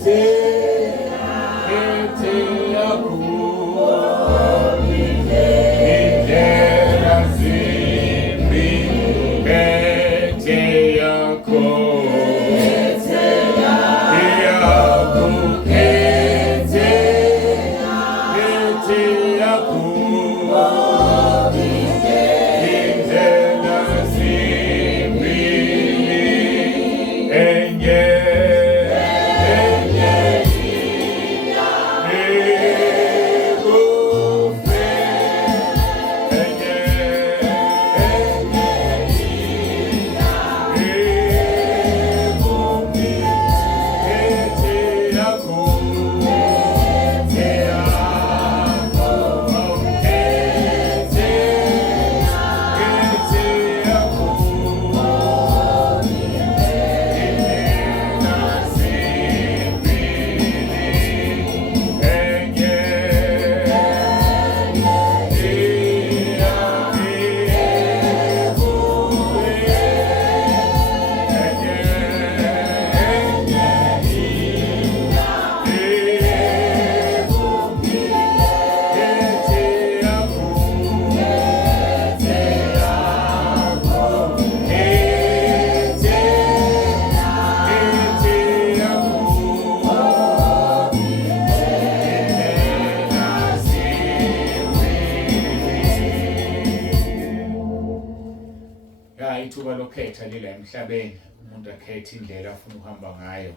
ithuba lokhetha lela emhlabeni umuntu akhethe indlela afuna ukuhamba ngayo.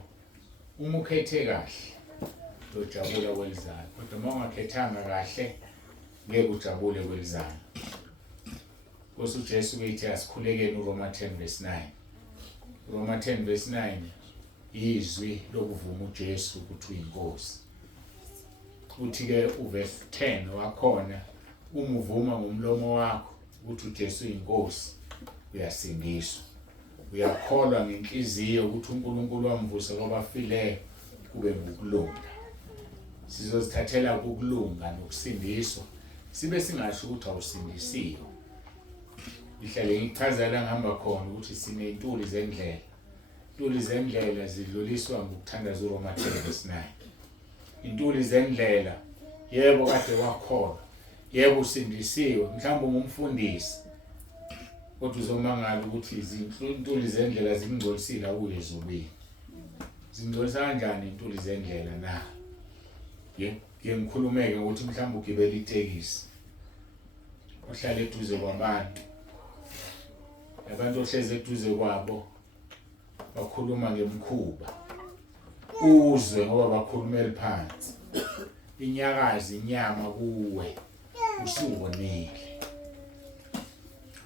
Uma ukhethe kahle uzojabula kwelizayo, kodwa uma ungakhethanga kahle ngeke ujabule kwelizayo. Nkosi uJesu uyithi asikhulekeni uRoma 10:9. Roma 10:9 izwi lokuvuma uJesu ukuthi uyinkosi. Uthi-ke uverse 10 wakhona uma uvuma ngomlomo wakho ukuthi uJesu uyinkosi uyasindiswa. Uyakholwa ngenhliziyo ukuthi uNkulunkulu wamvusa kwabafileyo kube ngokulunga. Sizozithathela ukulunga nokusindiswa sibe singasho ukuthi awusindisiwe. Ihlale ngichazela ngihamba khona ukuthi sinentuli zendlela. Intuli zendlela zidluliswa ngokuthandaza uRoma 10:9. Intuli zendlela yebo kade wakholwa, yebo usindisiwe, mhlawumbe ungumfundisi. Kodwa uzomangala ukuthi izintuli zendlela zingcolisile kuye ezulwini. Zingcolisa kanjani intuli zendlela na? Ngikhulumeke ukuthi mhlawumbe ugibela itekisi. Uhlala eduze kwabantu. Abantu ohleze eduze kwabo bakhuluma ngemkhuba. Uzwe ngoba bakhulumela phansi. Inyakazi inyama kuwe usubonile.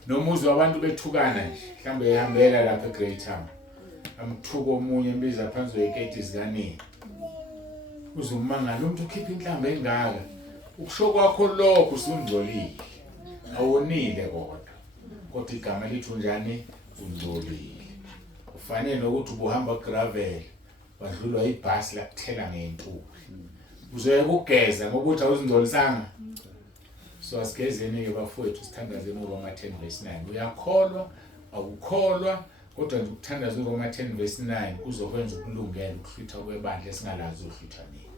Nomuzi wabantu bethukana nje, mhlambe ehambela lapha eGreat Town. Amthuko omunye embiza phansi kweketi zikanini. Uzumangala umuntu ukhipha inhlamba engaka. Ukusho kwakho lokho usungcolile. Awonile kodwa igama lithi unjani ungcolile. Ufanele nokuthi ubuhamba gravel wadlulwa ibhasi lakuthela ngentuli. Uzoye ukugeza ngokuthi awuzingcolisanga. So asigezeni ke bafowethu sithandazeni uRoma 10:9. Uyakholwa awukholwa kodwa nje ukuthandaza uRoma 10:9 kuzokwenza ukulungela ukuhlutha kwebandla esingalazi uhlutha nini.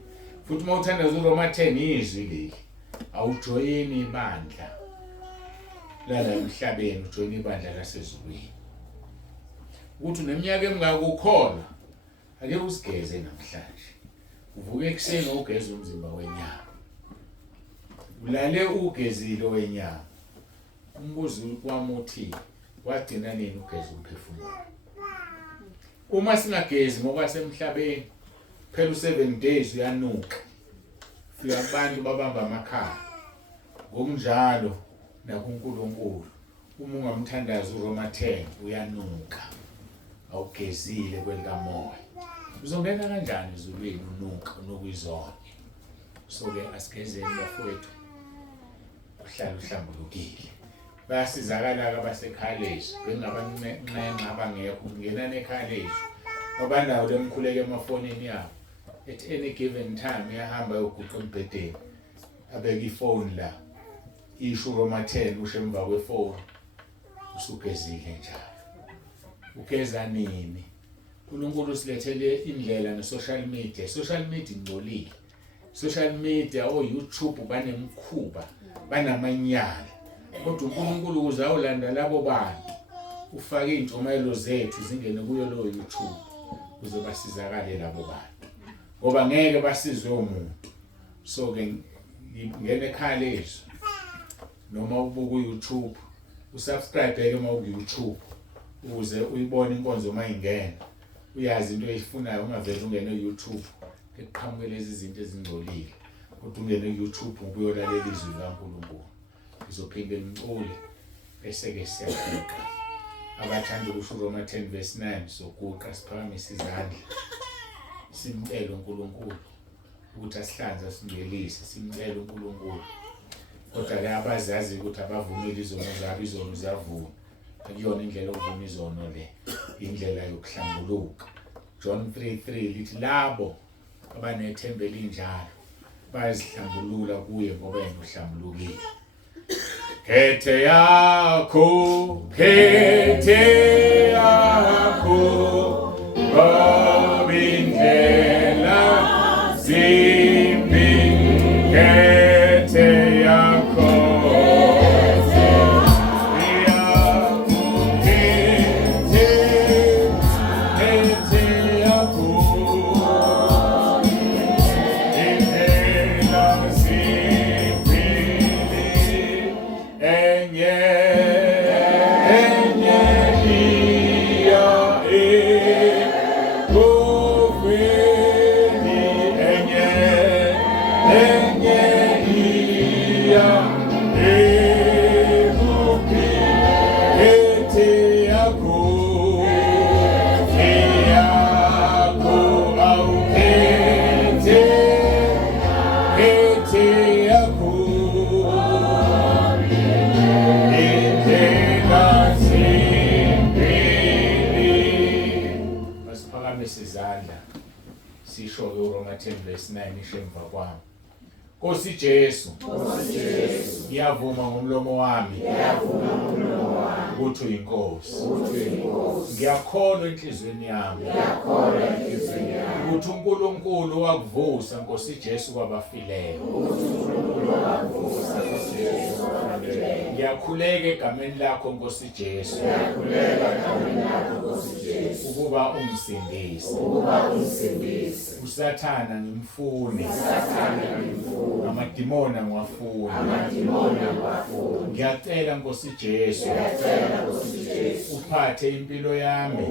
Futhi uma uthandaza uRoma 10 izwi leli awujoyini ibandla la emhlabeni, ujoyini ibandla lasezulwini. Ukuthi neminyaka emingaka ukholwa ake usigeze namhlanje. Uvuke ekseni ugeza umzimba wenyama. Ulale ugezile wenyama. Umbuzo wami uthi wagcina nini ugeza umphefumulo? Uma singagezi ngokwasemhlabeni phela u7 days uyanuka. Fika abantu babamba amakhala. Ngokunjalo nakuNkulunkulu uma ungamthandaza uRoma 10 uyanuka. Awugezile kwelikamoya. Uzongena kanjani ezulwini unuka unokuyizona? So ke asigezeni bafowethu. Uhlala uhlambulukile. Bayasizakala abasecollege, bengabanqenqa abangekho ungena necollege. Abanawo lemkhuleke emafonini yabo. At any given time uyahamba yoguqa embhedeni. Abeka ifone la. Isho uRoma 10 usho emva kwefoni. Usugezile njalo. Ugeza nini? uNkulunkulu usilethele indlela ne-social media. Social media ingcolile. Social media YouTube banemkhuba, banamanyala. Kodwa uNkulunkulu ukuze awulanda labo bantu ufake intshumayelo zethu zingene kuyo lo YouTube ukuze basizakale labo bantu. Ngoba ngeke basizwe umuntu. So ke ngene college noma ubuka uYouTube, usubscribe ke uma uYouTube ukuze uyibone inkonzo mayingena. Uyazi into eyifunayo ungaveze ungene eYouTube eqhamuke lezi zinto ezingcolile. Kodwa ungene eYouTube ubuyolalela izwi likaNkulunkulu. Izophinde limcule bese ke siyaguqa. Abathanda ukusho uRoma 10:9 soguqa siphakamise izandla. Simcele uNkulunkulu ukuthi asihlanze singelise, simcele uNkulunkulu. Kodwa ke abazazi ukuthi abavumile izono zabo, izono ziyavuma. Akuyona indlela yokuvuma izono le, indlela yokuhlambuluka. John 3:3 lithi labo abanethemba elinjalo bayazihlambulula kuye ngoba yena uhlambulukile. Khethe yakho babindlela zimbi. Khethe yakho enye Isizandla sisho ke uRoma 10:9 ishemva kwami. Nkosi Jesu, ngiyavuma ngomlomo wami ukuthi uyinkosi. Ngiyakholwa enhlizweni yami ukuthi uNkulunkulu wakuvusa Nkosi Jesu kwabafileyo. Ngiyakhuleka egameni lakho Nkosi Jesu ukuba umsindise. uSathana ngimfune, amadimoni ngiwafune. Ngiyacela Nkosi Jesu uphathe impilo yami,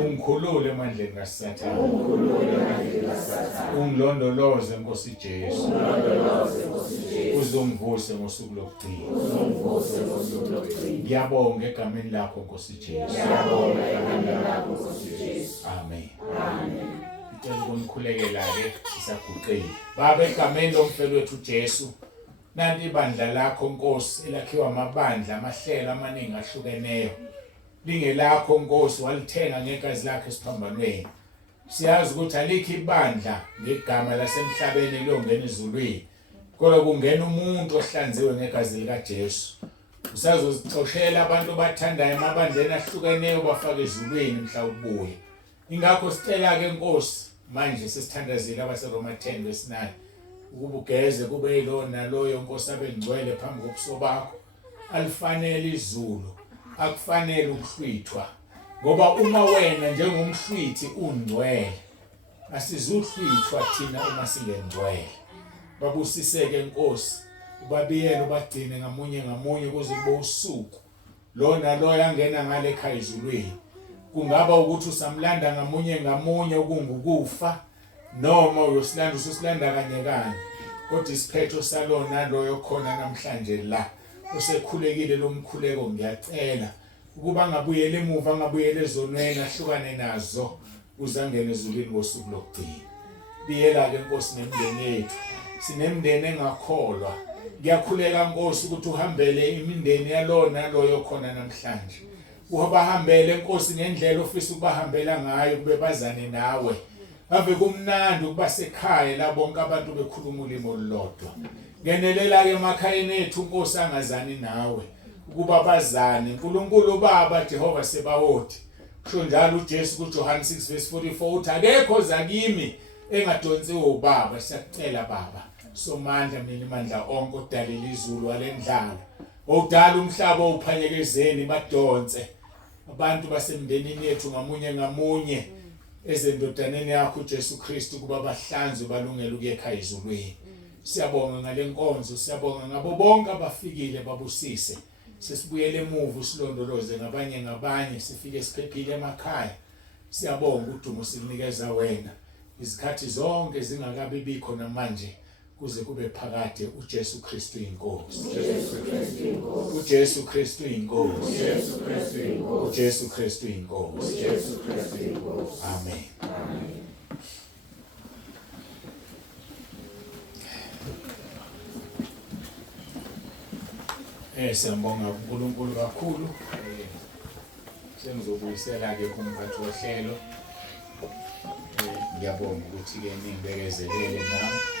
ungikhulule emandleni kaSathane, ungilondoloze Nkosi Jesu, uzongivuse ngosuku lokugcina. Ngiyabonga egameni lakho Nkosi Jesu. Amen. Ngicela ukunikhulekela-ke sisaguqile. Baba, egameni lomfelo wethu Jesu, nanti ibandla lakho Nkosi elakhiwa amabandla amahlelo amaningi ahlukeneyo. Lingelakho Nkosi, walithenga ngegazi lakho esiphambanweni. Siyazi ukuthi alikho ibandla ngegama lasemhlabeni eliyongena ezulwini, kodwa kungena umuntu ohlanziwe ngegazi likaJesu. Usazozicoshela abantu bathandayo emabandleni ahlukeneyo bafake ezulwini mhla ubuye. Ingakho sicela-ke Nkosi, manje sesithandazile abaseRoma 10:9 ukuba ugeze kube yilo naloyo Nkosi abengcwele phambi kobuso bakho. Alifanele izulu, akufanele ukuhlwithwa, ngoba uma wena njengomhlwithi ungcwele, asizuhlwithwa thina uma singengcwele. Babusiseke Nkosi, ubabiyele ubagcine ngamunye ngamunye kuze kube usuku lo naloyo angena ngale ekhaya ezulwini. Kungaba ukuthi usamlanda ngamunye ngamunye okungukufa, noma uyosilanda ususilanda kanye kanye, kodwa isiphetho salona loyo khona namhlanje la osekhulekile lo mkhuleko. Ngiyacela ukuba ngabuyele emuva, ngabuyele ezonweni, ahlukane nazo uzangene ezulwini ngosuku lokugcina. Biyela-ke Nkosi nemindeni yethu, sinemindeni engakholwa. Ngiyakhuleka Nkosi ukuthi uhambele imindeni yalona loyo khona namhlanje. Ubahambele Nkosi ngendlela ofisa ukubahambela ngayo, kube bazane nawe. Ave kumnandi ukuba sekhaya la bonke abantu bekhuluma ulimi olulodwa. Ngenelela-ke emakhayeni ethu Nkosi angazani nawe, ukuba bazane. Nkulunkulu Baba Jehova Sebawoti, kusho njalo uJesu kuJohane 6:44 uthi akekho zakimi engadonsiwe ubaba. Siyakucela Baba Somandla, mina imandla onke, odalile izulu walendlala, odala umhlaba uphanyekezeni, badonse abantu basemndenini yethu ngamunye ngamunye ezendodaneni yakho uJesu Kristu kuba bahlanzwe balungele ukuya ekhaya ezulwini. Siyabonga ngale nkonzo, siyabonga ngabo bonke abafikile babusise. Sesibuyele emuva usilondoloze ngabanye ngabanye, sifike siphephile emakhaya. Siyabonga udumo sikunikeza wena izikhathi zonke zingakabi bikho namanje kuze kube phakade. uJesu Kristu inkosi, uJesu Kristu inkosi, uJesu Kristu inkosi. Amen. Siyambonga uNkulunkulu kakhulu. Sengizobuyisela-ke kumphathi wohlelo. Ngiyabonga ukuthi-ke ningibekezelele nami.